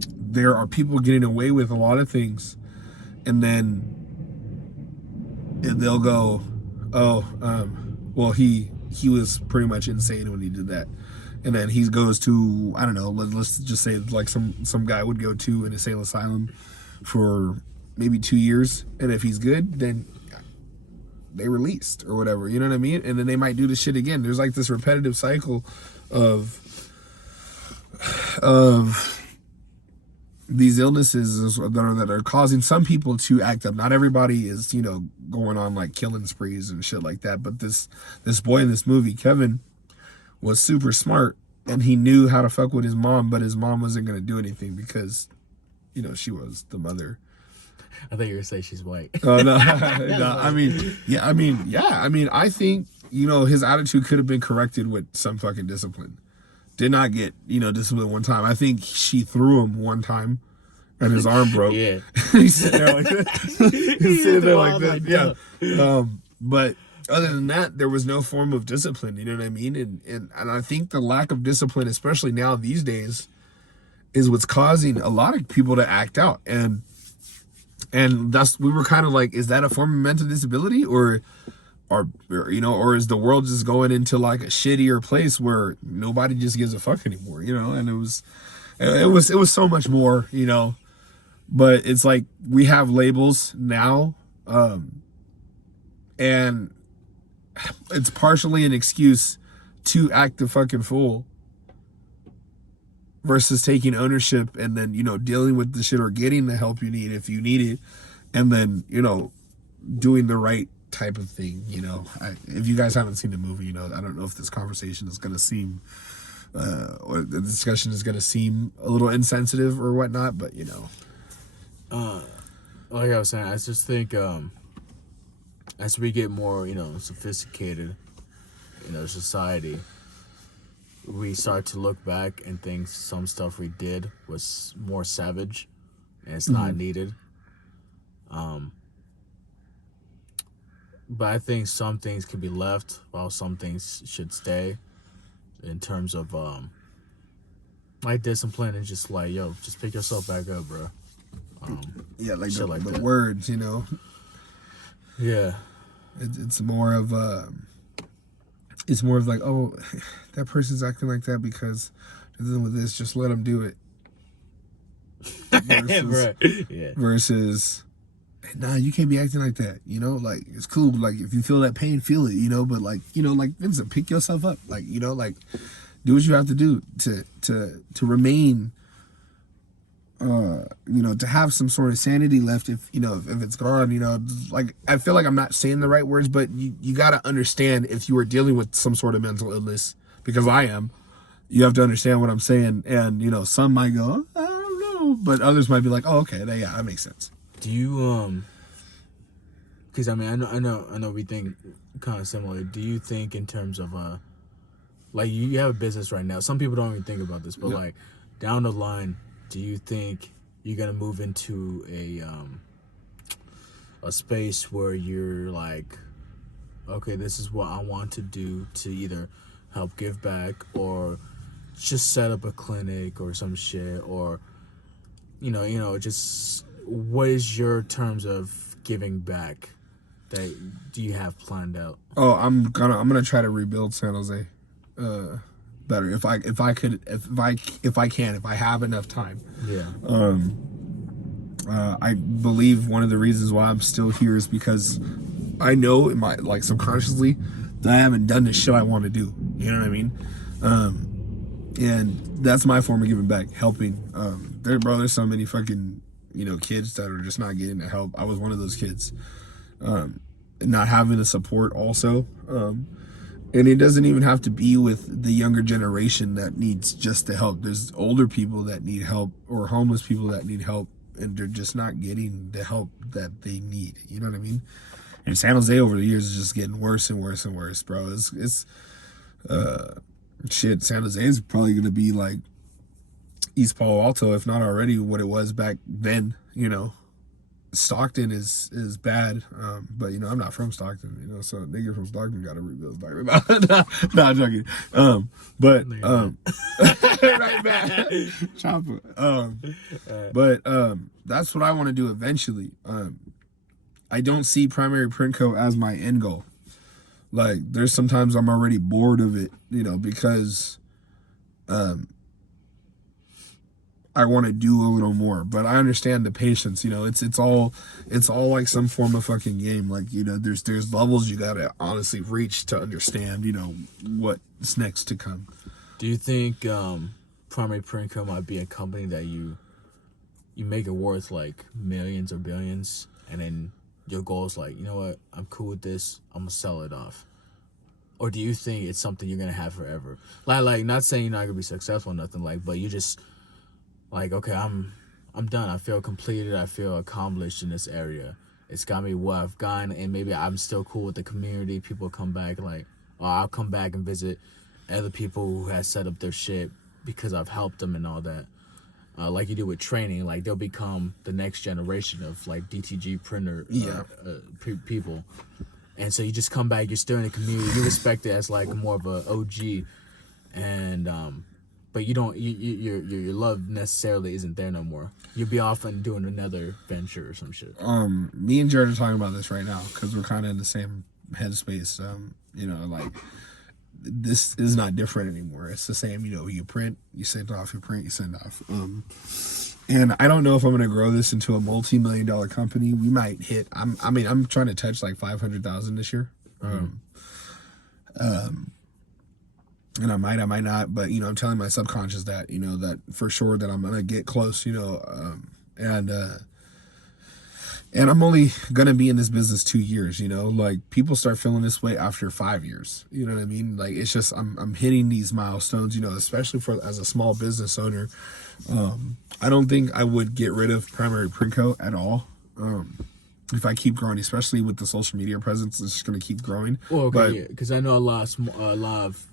there are people getting away with a lot of things, and then they'll go, well, he was pretty much insane when he did that. And then he goes to, I don't know, let's just say like some guy would go to an insane asylum for maybe 2 years, and if he's good, then they released or whatever, you know what I mean? And then they might do the shit again. There's like this repetitive cycle of these illnesses that are causing some people to act up. Not everybody is, going on like killing sprees and shit like that. But this boy in this movie, Kevin, was super smart, and he knew how to fuck with his mom, but his mom wasn't going to do anything because, she was the mother. I thought you were going to say she's white. Oh, no. No. I think, his attitude could have been corrected with some fucking discipline. Did not get, discipline one time. I think she threw him one time and his arm broke. Yeah. He's sitting there like this. He's sitting there like this. Yeah. But other than that, there was no form of discipline. You know what I mean? And I think the lack of discipline, especially now these days, is what's causing a lot of people to act out. And that's, we were kind of like, is that a form of mental disability, or is the world just going into like a shittier place where nobody just gives a fuck anymore, and it was so much more, but it's like we have labels now, and it's partially an excuse to act the fucking fool versus taking ownership and then, dealing with the shit or getting the help you need if you need it, and then, doing the right type of thing. If you guys haven't seen the movie, I don't know if this conversation is going to seem or the discussion is going to seem a little insensitive or whatnot, but like I was saying, I just think as we get more, sophisticated, society, we start to look back and think some stuff we did was more savage, and it's not needed. But I think some things can be left, while some things should stay. In terms of like discipline and just like, yo, just pick yourself back up, bro. Yeah, like the words, Yeah. It's more of like, oh, that person's acting like that because they're dealing with this. Just let them do it. Versus, nah, you can't be acting like that. Like it's cool. Like if you feel that pain, feel it. But like Vincent, pick yourself up. Like like do what you have to do to remain. To have some sort of sanity left if it's gone, like I feel like I'm not saying the right words, but you got to understand if you are dealing with some sort of mental illness, because I am, you have to understand what I'm saying. And, some might go, oh, I don't know, but others might be like, oh, okay, that makes sense. Do you, cause I mean, I know we think kind of similar. Do you think in terms of, like you have a business right now, some people don't even think about this, but like down the line, do you think you're gonna move into a space where you're like, okay, this is what I want to do to either help give back or just set up a clinic or some shit, or just what is your terms of giving back that do you have planned out? Oh, I'm gonna try to rebuild San Jose. Better if I have enough time. Yeah. I believe one of the reasons why I'm still here is because I know in my subconsciously that I haven't done the shit I want to do. You know what I mean? And that's my form of giving back, helping. There's so many fucking kids that are just not getting the help. I was one of those kids. Not having the support also. And it doesn't even have to be with the younger generation that needs just the help. There's older people that need help, or homeless people that need help, and they're just not getting the help that they need. You know what I mean? And San Jose over the years is just getting worse and worse and worse, bro. It's shit. San Jose is probably gonna be like East Palo Alto, if not already what it was back then. Stockton is bad, but I'm not from Stockton, so nigga from Stockton got to rebuild Stockton. No, I'm joking. But right back, chopper. But that's what I want to do eventually. I don't see Primary Print Co as my end goal. Like there's sometimes I'm already bored of it, because I want to do a little more, but I understand the patience. It's all like some form of fucking game. Like there's levels you gotta honestly reach to understand what's next to come. Do you think Primary Print Co might be a company that you make it worth like millions or billions, and then your goal is like, you know what, I'm cool with this, I'm gonna sell it off? Or do you think it's something you're gonna have forever? Like not saying you're not gonna be successful or nothing, like, but you just like, okay, I'm done. I feel completed. I feel accomplished in this area. It's got me what I've gotten, and maybe I'm still cool with the community. People come back, like, or I'll come back and visit other people who have set up their shit because I've helped them and all that. Like you do with training, like they'll become the next generation of like DTG printer people. And so you just come back, you're still in the community, you respect it as like more of a OG, and but you don't, your love necessarily isn't there no more. You'll be off and doing another venture or some shit. Me and Jared are talking about this right now because we're kind of in the same headspace. Like this is not different anymore. It's the same. You print, you send off. You print, you send off. And I don't know if I'm gonna grow this into a multi-million-dollar company. We might hit. I'm trying to touch like 500,000 this year. And I might not, but I'm telling my subconscious that that for sure that I'm gonna get close, and I'm only gonna be in this business 2 years, like people start feeling this way after 5 years, you know what I mean? Like it's just I'm hitting these milestones, especially as a small business owner. I don't think I would get rid of Primary Print Co at all. if I keep growing, especially with the social media presence, it's just gonna keep growing. Well, okay, because I know a lot of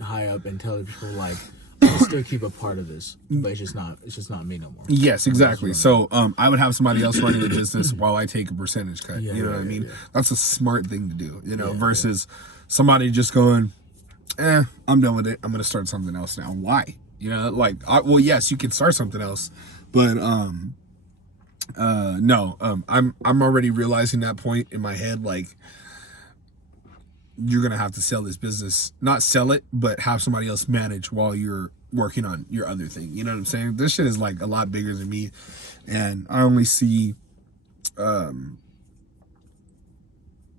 high up intelligent people like I still keep a part of this, but it's just not me no more. Yes, exactly. So I would have somebody else running the business while I take a percentage cut. You know what I mean? Yeah. That's a smart thing to do. Versus somebody just going, I'm done with it. I'm gonna start something else now. Why? Well, yes, you can start something else, but no. I'm already realizing that point in my head, like. You're gonna have to sell this business, not sell it, but have somebody else manage while you're working on your other thing. You know what I'm saying? This shit is like a lot bigger than me, and I only see,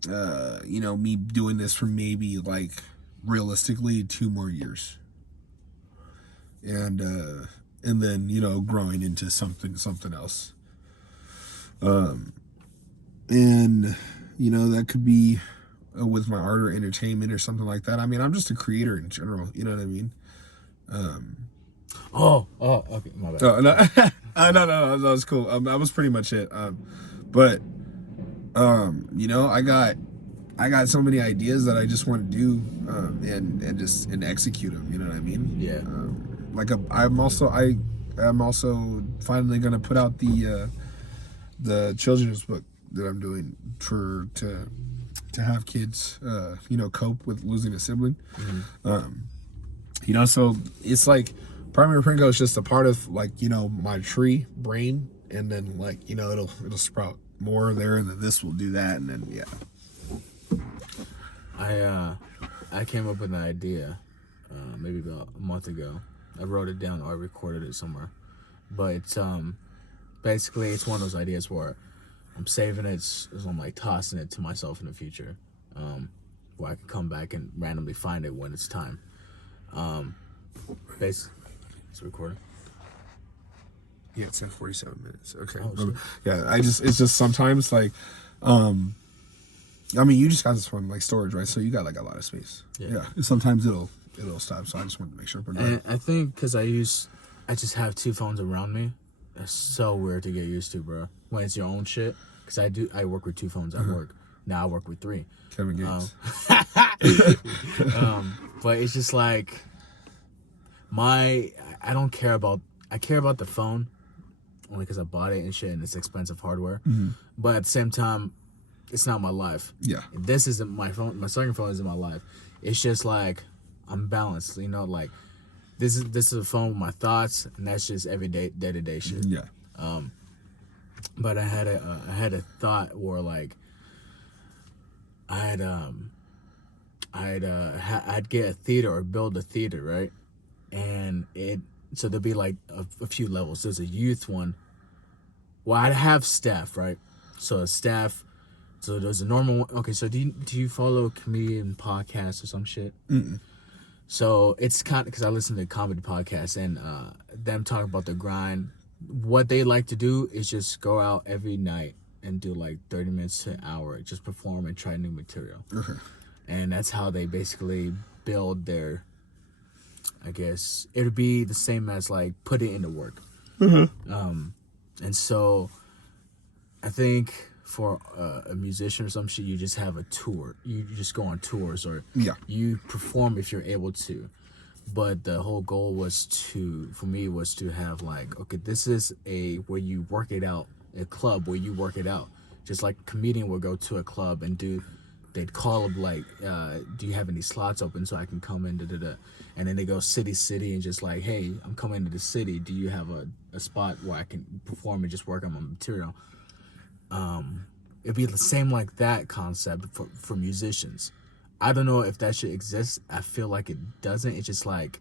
me doing this for maybe like realistically 2 more years, and then growing into something else, and that could be. With my art or entertainment or something like that. I mean, I'm just a creator in general. You know what I mean? Okay, my bad. No, that was cool. That was pretty much it. But I got so many ideas that I just want to do and execute them. You know what I mean? Yeah. I'm also finally gonna put out the children's book that I'm doing to have kids, cope with losing a sibling. Mm-hmm. So it's like primary Pringo is just a part of my tree brain, and then it'll sprout more there, and then this will do that, and then I came up with an idea maybe about a month ago. I wrote it down or I recorded it somewhere, but it's basically it's one of those ideas where I'm saving it, so I'm like tossing it to myself in the future, where I can come back and randomly find it when it's time. It's recording. Yeah, it's at 47 minutes. Okay. Oh, it's just sometimes like, you just got this one like storage, right? So you got like a lot of space. Yeah. Sometimes it'll stop. So I just wanted to make sure. And I think because I just have 2 phones around me. That's so weird to get used to, bro. When it's your own shit. Because I work with 2 phones at work. Now I work with 3. Kevin Gates. But it's just like I care about the phone only because I bought it and shit, and it's expensive hardware. Mm-hmm. But at the same time, it's not my life. Yeah. This isn't my phone. My second phone isn't my life. It's just like I'm balanced. Like this is a phone with my thoughts, and that's just everyday day-to-day shit. Yeah. But I had a thought where like I'd get a theater or build a theater, right? And so there'd be like a few levels. There's a youth one. Well, I'd have staff, right? So staff. So there's a normal one. Okay, so do you follow comedian podcasts or some shit? Mm-mm. So it's kind of because I listen to comedy podcasts and them talking about the grind. What they like to do is just go out every night and do like 30 minutes to an hour, just perform and try new material. Okay. And that's how they basically build their, I guess, it'd be the same as like put it into work. Mm-hmm. And so I think for a musician or some shit, you just have a tour. You just go on tours or you perform if you're able to. But the whole goal for me was to have like, okay, this is where you work it out, a club where you work it out. Just like a comedian would go to a club and they'd call them like, do you have any slots open so I can come in, and then they go city and just like, hey, I'm coming to the city. Do you have a spot where I can perform and just work on my material? It'd be the same like that concept for musicians. I don't know if that shit exists. I feel like it doesn't. It's just like,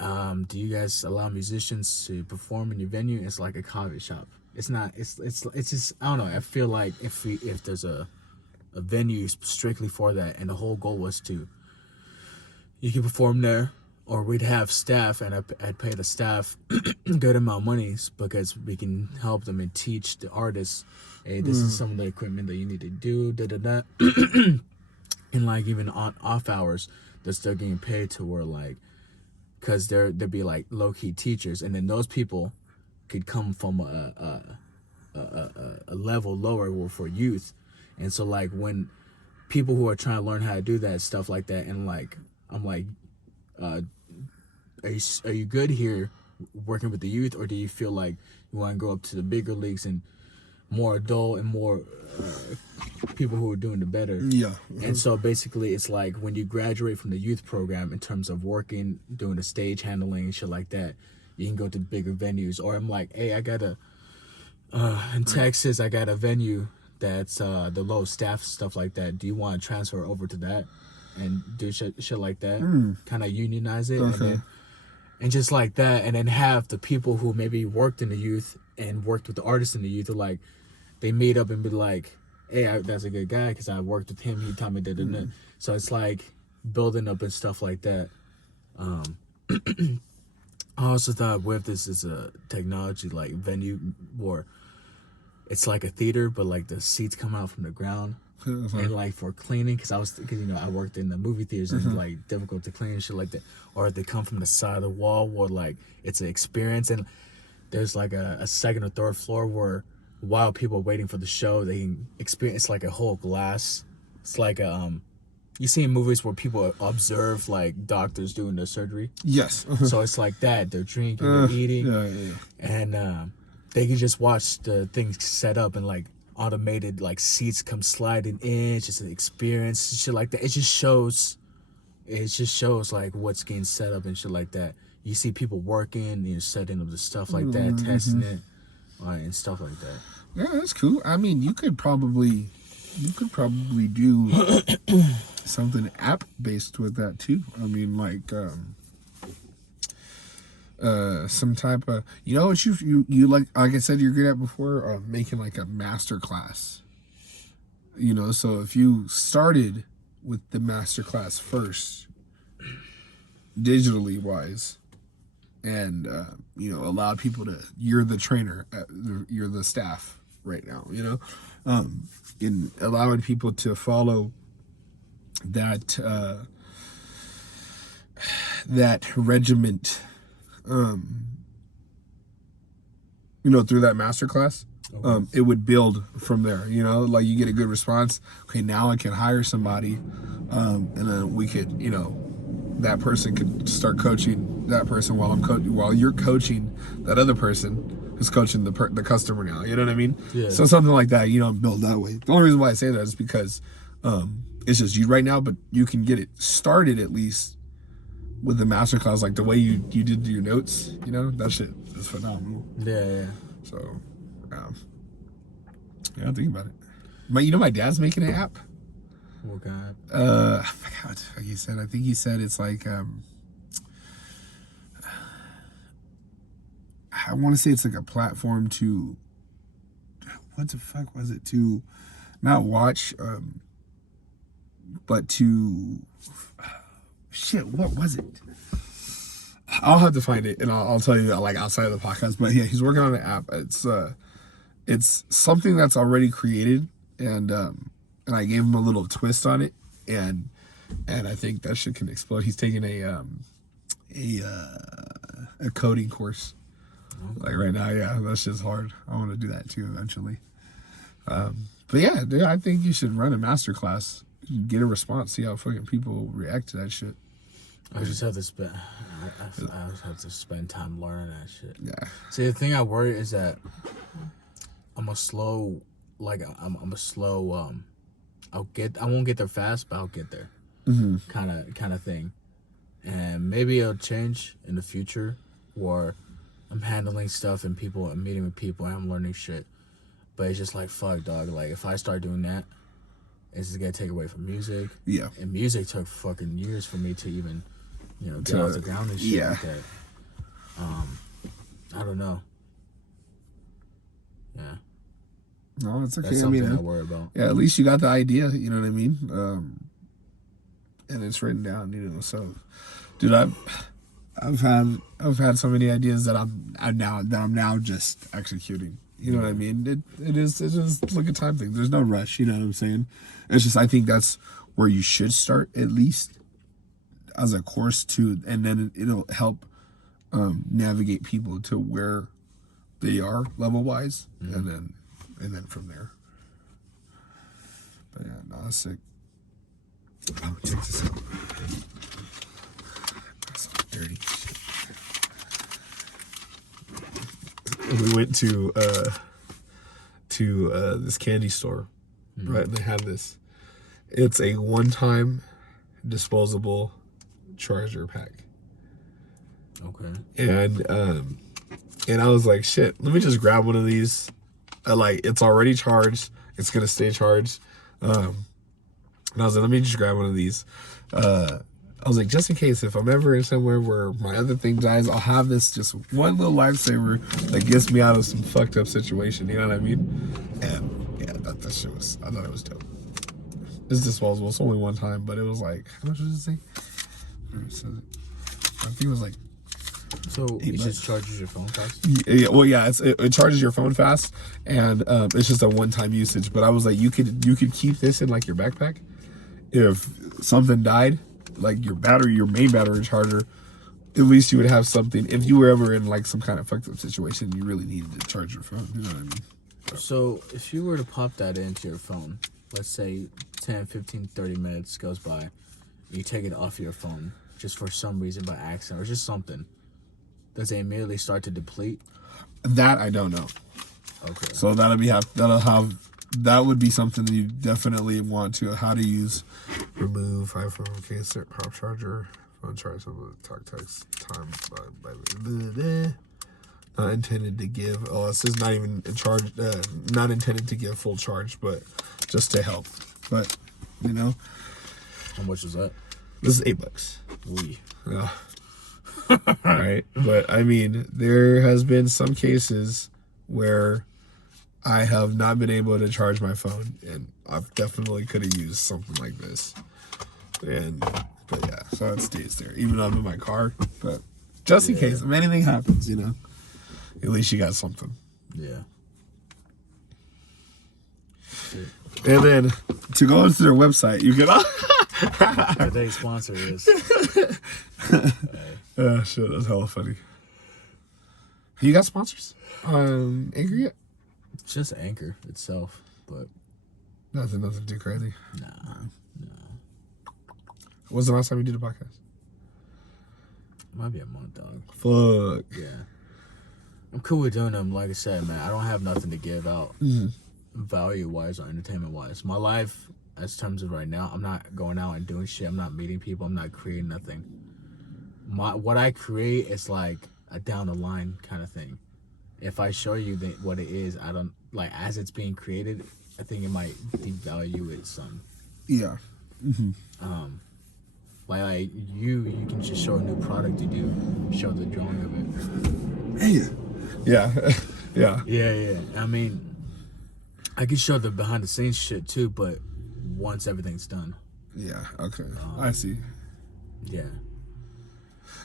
do you guys allow musicians to perform in your venue? It's like a coffee shop. It's not. It's just, I don't know. I feel like if there's a venue strictly for that, and the whole goal was you can perform there, or we'd have staff, and I'd pay the staff good amount of money because we can help them and teach the artists, hey, this is some of the equipment that you need to do, And like even on off hours, they're still getting paid to where like, cause they'd be like low key teachers, and then those people could come from a a level lower for youth. And so like when people who are trying to learn how to do that stuff like that, and like I'm like, are you good here working with the youth, or do you feel like you want to go up to the bigger leagues and more adult and more people who are doing the better? Yeah. And so basically it's like when you graduate from the youth program in terms of working, doing the stage handling and shit like that, you can go to bigger venues. Or I'm like, hey, I got in Texas, I got a venue that's the low staff, stuff like that. Do you want to transfer over to that and do shit like that? Kind of unionize it, and just like that, and then have the people who maybe worked in the youth and worked with the artists in the youth, are like, they meet up and be like, hey, that's a good guy because I worked with him. He taught me that. So it's like building up and stuff like that. I also thought, what if this is a technology like venue where it's like a theater, but like the seats come out from the ground, and like for cleaning, because I worked in the movie theaters and it's like difficult to clean and shit like that, or they come from the side of the wall where like it's an experience, and there's like a second or third floor where while people are waiting for the show, they can experience like a whole glass. It's like you see in movies where people observe like doctors doing their surgery. Yes. So it's like that. They're drinking, they're eating, and they can just watch the things set up, and like automated like seats come sliding in. It's just an experience, shit like that. It just shows like what's getting set up and shit like that. You see people working, setting up the stuff like that, testing it, and stuff like that. Yeah, that's cool. I mean, you could probably do something app based with that too. I mean, like some type of, what you like I said you're good at before, making like a master class. So if you started with the master class first, digitally wise, and allowed people to, you're the trainer, you're the staff right now, in allowing people to follow that regiment, through that master class. It would build from there, like you get a good response. Okay, now I can hire somebody, and then we could, that person could start coaching that person while you're coaching that other person who's coaching the customer now. You know what I mean? Yeah. So something like that, build that way. The only reason why I say that is because it's just you right now, but you can get it started at least with the masterclass, like the way you did your notes. That shit is phenomenal. Yeah. So, think about it. My dad's making an app. What kind? I forgot what he said. I think he said it's like I want to say it's like a platform to, what the fuck was it, to not watch, but to, shit, what was it? I'll have to find it and I'll tell you like outside of the podcast. But yeah, he's working on an app. It's something that's already created, and I gave him a little twist on it, and I think that shit can explode. He's taking a coding course. Like right now, yeah, that shit's hard. I want to do that too eventually. But yeah, dude, I think you should run a master class. Get a response, see how fucking people react to that shit. I just have to spend. I have to spend time learning that shit. Yeah. See, the thing I worry is that I'm a slow. I'm a slow. I won't get there fast, but I'll get there. Kind of thing. And maybe it'll change in the future, where I'm handling stuff and people, I'm meeting with people, and I'm learning shit. But it's just like, fuck, dog. Like, if I start doing that, it's just gonna take away from music. Yeah. And music took fucking years for me to even, get off the ground and shit like that. I don't know. Yeah. No, it's okay. That's something I worry about. Yeah, at least you got the idea. You know what I mean? And it's written down. So, dude, I've had so many ideas that I'm now just executing. You know what I mean? It's just like a time thing. There's no rush. You know what I'm saying? It's just, I think that's where you should start, at least as a course too, and then it'll help navigate people to where they are level wise, and then and then from there. But yeah, no, that's sick. Oh, check this out. That's dirty shit. We went to this candy store, right? And they have this. It's a one-time disposable charger pack. Okay. And I was like, shit, let me just grab one of these. It's already charged. It's gonna stay charged. And I was like, let me just grab one of these. I was like, just in case, if I'm ever in somewhere where my other thing dies, I'll have this just one little lifesaver that gets me out of some fucked up situation. You know what I mean? And yeah, that shit was, I thought it was dope. It's disposable. It's only one time, but it was like, how much did it say? I think it was like, so it just charges your phone fast? Yeah, well, yeah, it charges your phone fast, and it's just a one-time usage. But I was like, you could keep this in like your backpack. If something died, like your main battery charger, at least you would have something. If you were ever in like some kind of fucked up situation, you really needed to charge your phone. You know what I mean? So if you were to pop that into your phone, let's say 10, 15, 30 minutes goes by, you take it off your phone just for some reason by accident or just something. Does it immediately start to deplete? That I don't know. Okay. So that would be something that you definitely want to how to use. Remove iPhone case, pop charger, phone charge, talk text time by not intended to give. Oh, this is not even in charge. Not intended to give full charge, but just to help. But you know, how much is that? This is $8. Oui. Yeah. Right, but I mean, there has been some cases where I have not been able to charge my phone, and I definitely could have used something like this. But yeah, so it stays there, even though I'm in my car. But just in case, if anything happens, you know, at least you got something. Yeah. And then to go into their website, you can. Today's sponsor is. Oh shit, that's hella funny. You got sponsors on Anchor yet? Just Anchor itself, but nothing too crazy. Nah. When's the last time you did a podcast? Might be a month, dog. Fuck. Yeah. I'm cool with doing them. Like I said, man, I don't have nothing to give out value-wise or entertainment-wise. My life, as terms of right now, I'm not going out and doing shit. I'm not meeting people. I'm not creating nothing. What I create is like a down the line kind of thing. If I show you what it is, I don't like as it's being created. I think it might devalue it some. Yeah. Mm-hmm. Like you can just show a new product you do, show the drawing of it. Hey. Yeah. Yeah. Yeah. I mean, I can show the behind the scenes shit too, but once everything's done. Yeah. Okay. I see. Yeah.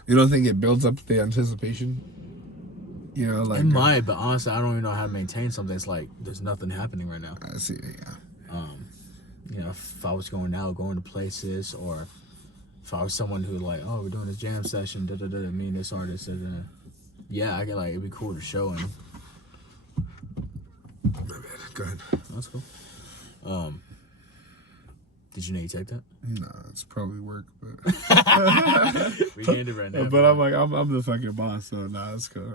You don't think it builds up the anticipation? You know, like it might, but honestly, I don't even know how to maintain something. It's like there's nothing happening right now. I see. Yeah. You know, if I was going to places, or if I was someone who like, oh, we're doing this jam session, me and this artist, yeah, I get like it'd be cool to show him. My bad. Go ahead. That's cool. Did you know you typed that? Nah, it's probably work, but we can end it right now. But I'm like, I'm the fucking boss, so nah, it's cool.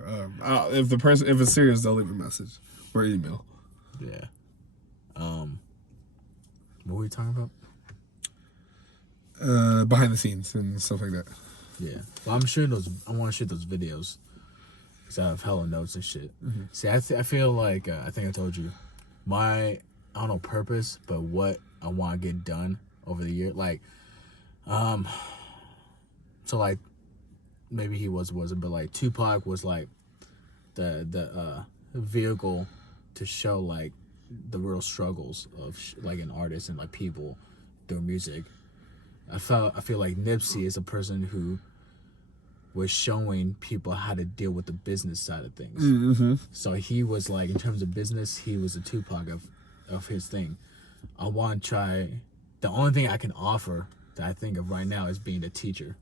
If it's serious, they'll leave a message or email. Yeah. What were we talking about? Behind the scenes and stuff like that. Yeah. Well, I want to shoot those videos because I have hella notes and shit. Mm-hmm. See, I feel like I think I told you my I don't know purpose, but what I want to get done over the year, like, so like maybe he wasn't, but like Tupac was like the vehicle to show like the real struggles of like an artist and like people doing music. I feel like Nipsey is a person who was showing people how to deal with the business side of things. Mm-hmm. So he was like, in terms of business, he was a Tupac of his thing. I want to try. The only thing I can offer that I think of right now is being a teacher.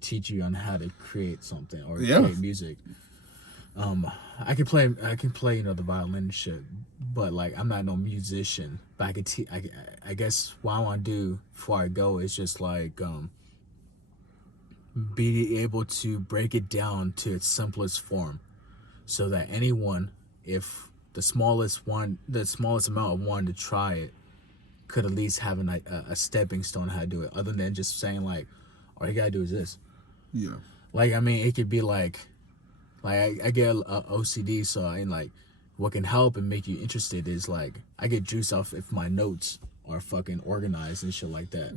Teach you on how to create something or create music. I can play, you know, the violin and shit, but like I'm not no musician. But I could I guess what I want to do before I go is just like be able to break it down to its simplest form, so that anyone, if the smallest amount of wanting to try it, could at least have a stepping stone how to do it, other than just saying like, all you gotta do is this. Yeah. Like, I mean, it could be like I get OCD, so like what can help and make you interested is like I get juice off if my notes are fucking organized and shit like that.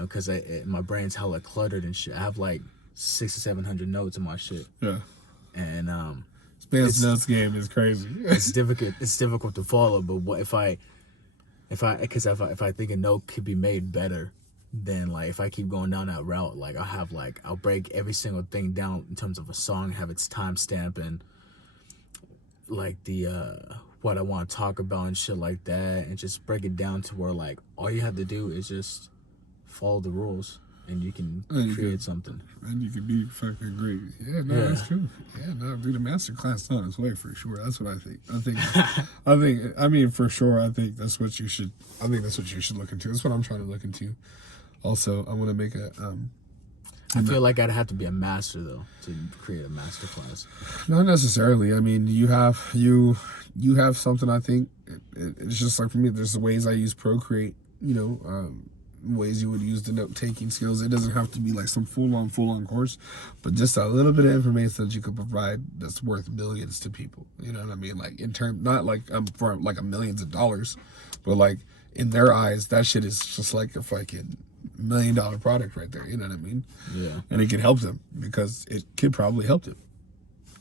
Because my brain's hella cluttered and shit. I have like 600 or 700 notes in my shit. Yeah. And Span's notes game is crazy. It's difficult. It's difficult to follow. But what if I think a note could be made better, then like if I keep going down that route, like I'll break every single thing down in terms of a song, have its timestamp and like the what I want to talk about and shit like that, and just break it down to where like all you have to do is just follow the rules and you can create something. And you can be fucking great. Yeah, no, that's true. Yeah, no, dude, a master class on its way for sure. That's what I think. I mean, for sure, I think that's what you should look into. That's what I'm trying to look into. Also, I want to make a. I feel like I'd have to be a master though to create a master class. Not necessarily. I mean, you have something. I think it's just like for me. There's the ways I use Procreate. You know, ways you would use the note taking skills. It doesn't have to be like some full on course, but just a little bit of information that you could provide that's worth millions to people. You know what I mean? Like in term, not like for like millions of dollars, but like in their eyes, that shit is just like a fucking $1 million product right there. You know what I mean? Yeah. And it can help them because it could probably help them.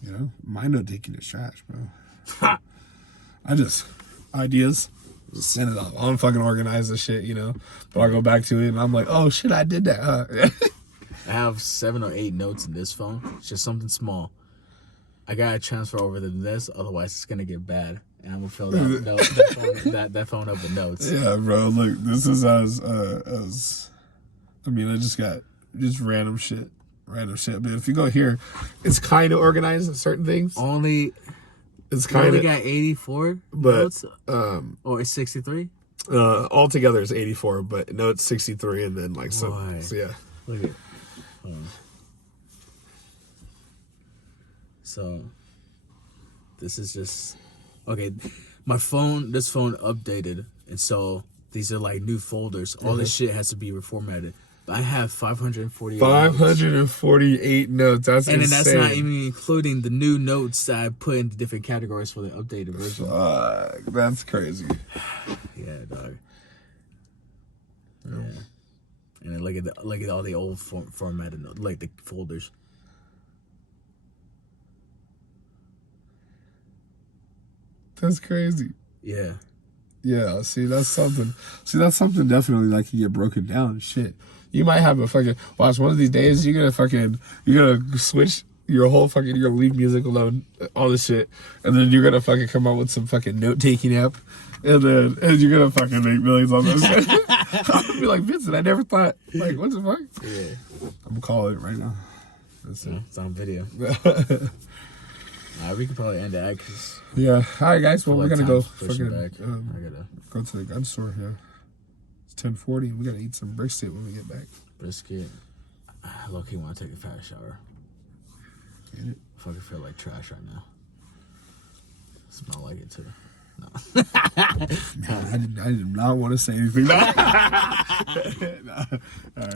You know, my note taking is trash, bro. Ideas. Just send it off. I don't fucking organize this shit, you know. But I go back to it and I'm like, oh shit, I did that, huh? I have 7 or 8 notes in this phone. It's just something small. I gotta transfer over to this, otherwise it's gonna get bad. And I'm gonna fill that phone up with notes. Yeah, bro. Look, this is as I mean, I just got just random shit. But if you go here, it's kind of organized in certain things. It's kind of got 84 notes, or 63. Altogether it's 84, but no, it's 63, and then like some. So yeah. Look at. So, this is just okay. This phone updated, and so these are like new folders. All this shit has to be reformatted. I have 548 notes. That's and insane. then that's not even including the new notes that I put in different categories for the updated version. That's crazy. Yeah, dog. Yeah. And then look at all the old formatted notes, like the folders. That's crazy. Yeah. Yeah, that's something definitely like you get broken down. Shit. You might have a fucking watch one of these days. You're gonna switch your whole fucking. You're gonna leave music alone, all this shit, and then you're gonna fucking come up with some fucking note taking app, and you're gonna fucking make millions on this. I'm gonna be like, Vincent, I never thought. Like, what the fuck? Yeah. I'm gonna call it right now. That's it. It's on video. We could probably end that. Yeah. All right, guys. Well, we're gonna go fucking I gotta go to the gun store. Yeah. 10:40. We gotta eat some brisket when we get back. Brisket. I low-key want to take a fat shower. Get it? I fucking feel like trash right now. Smell like it too. No. Man, I did not want to say anything. No. All right.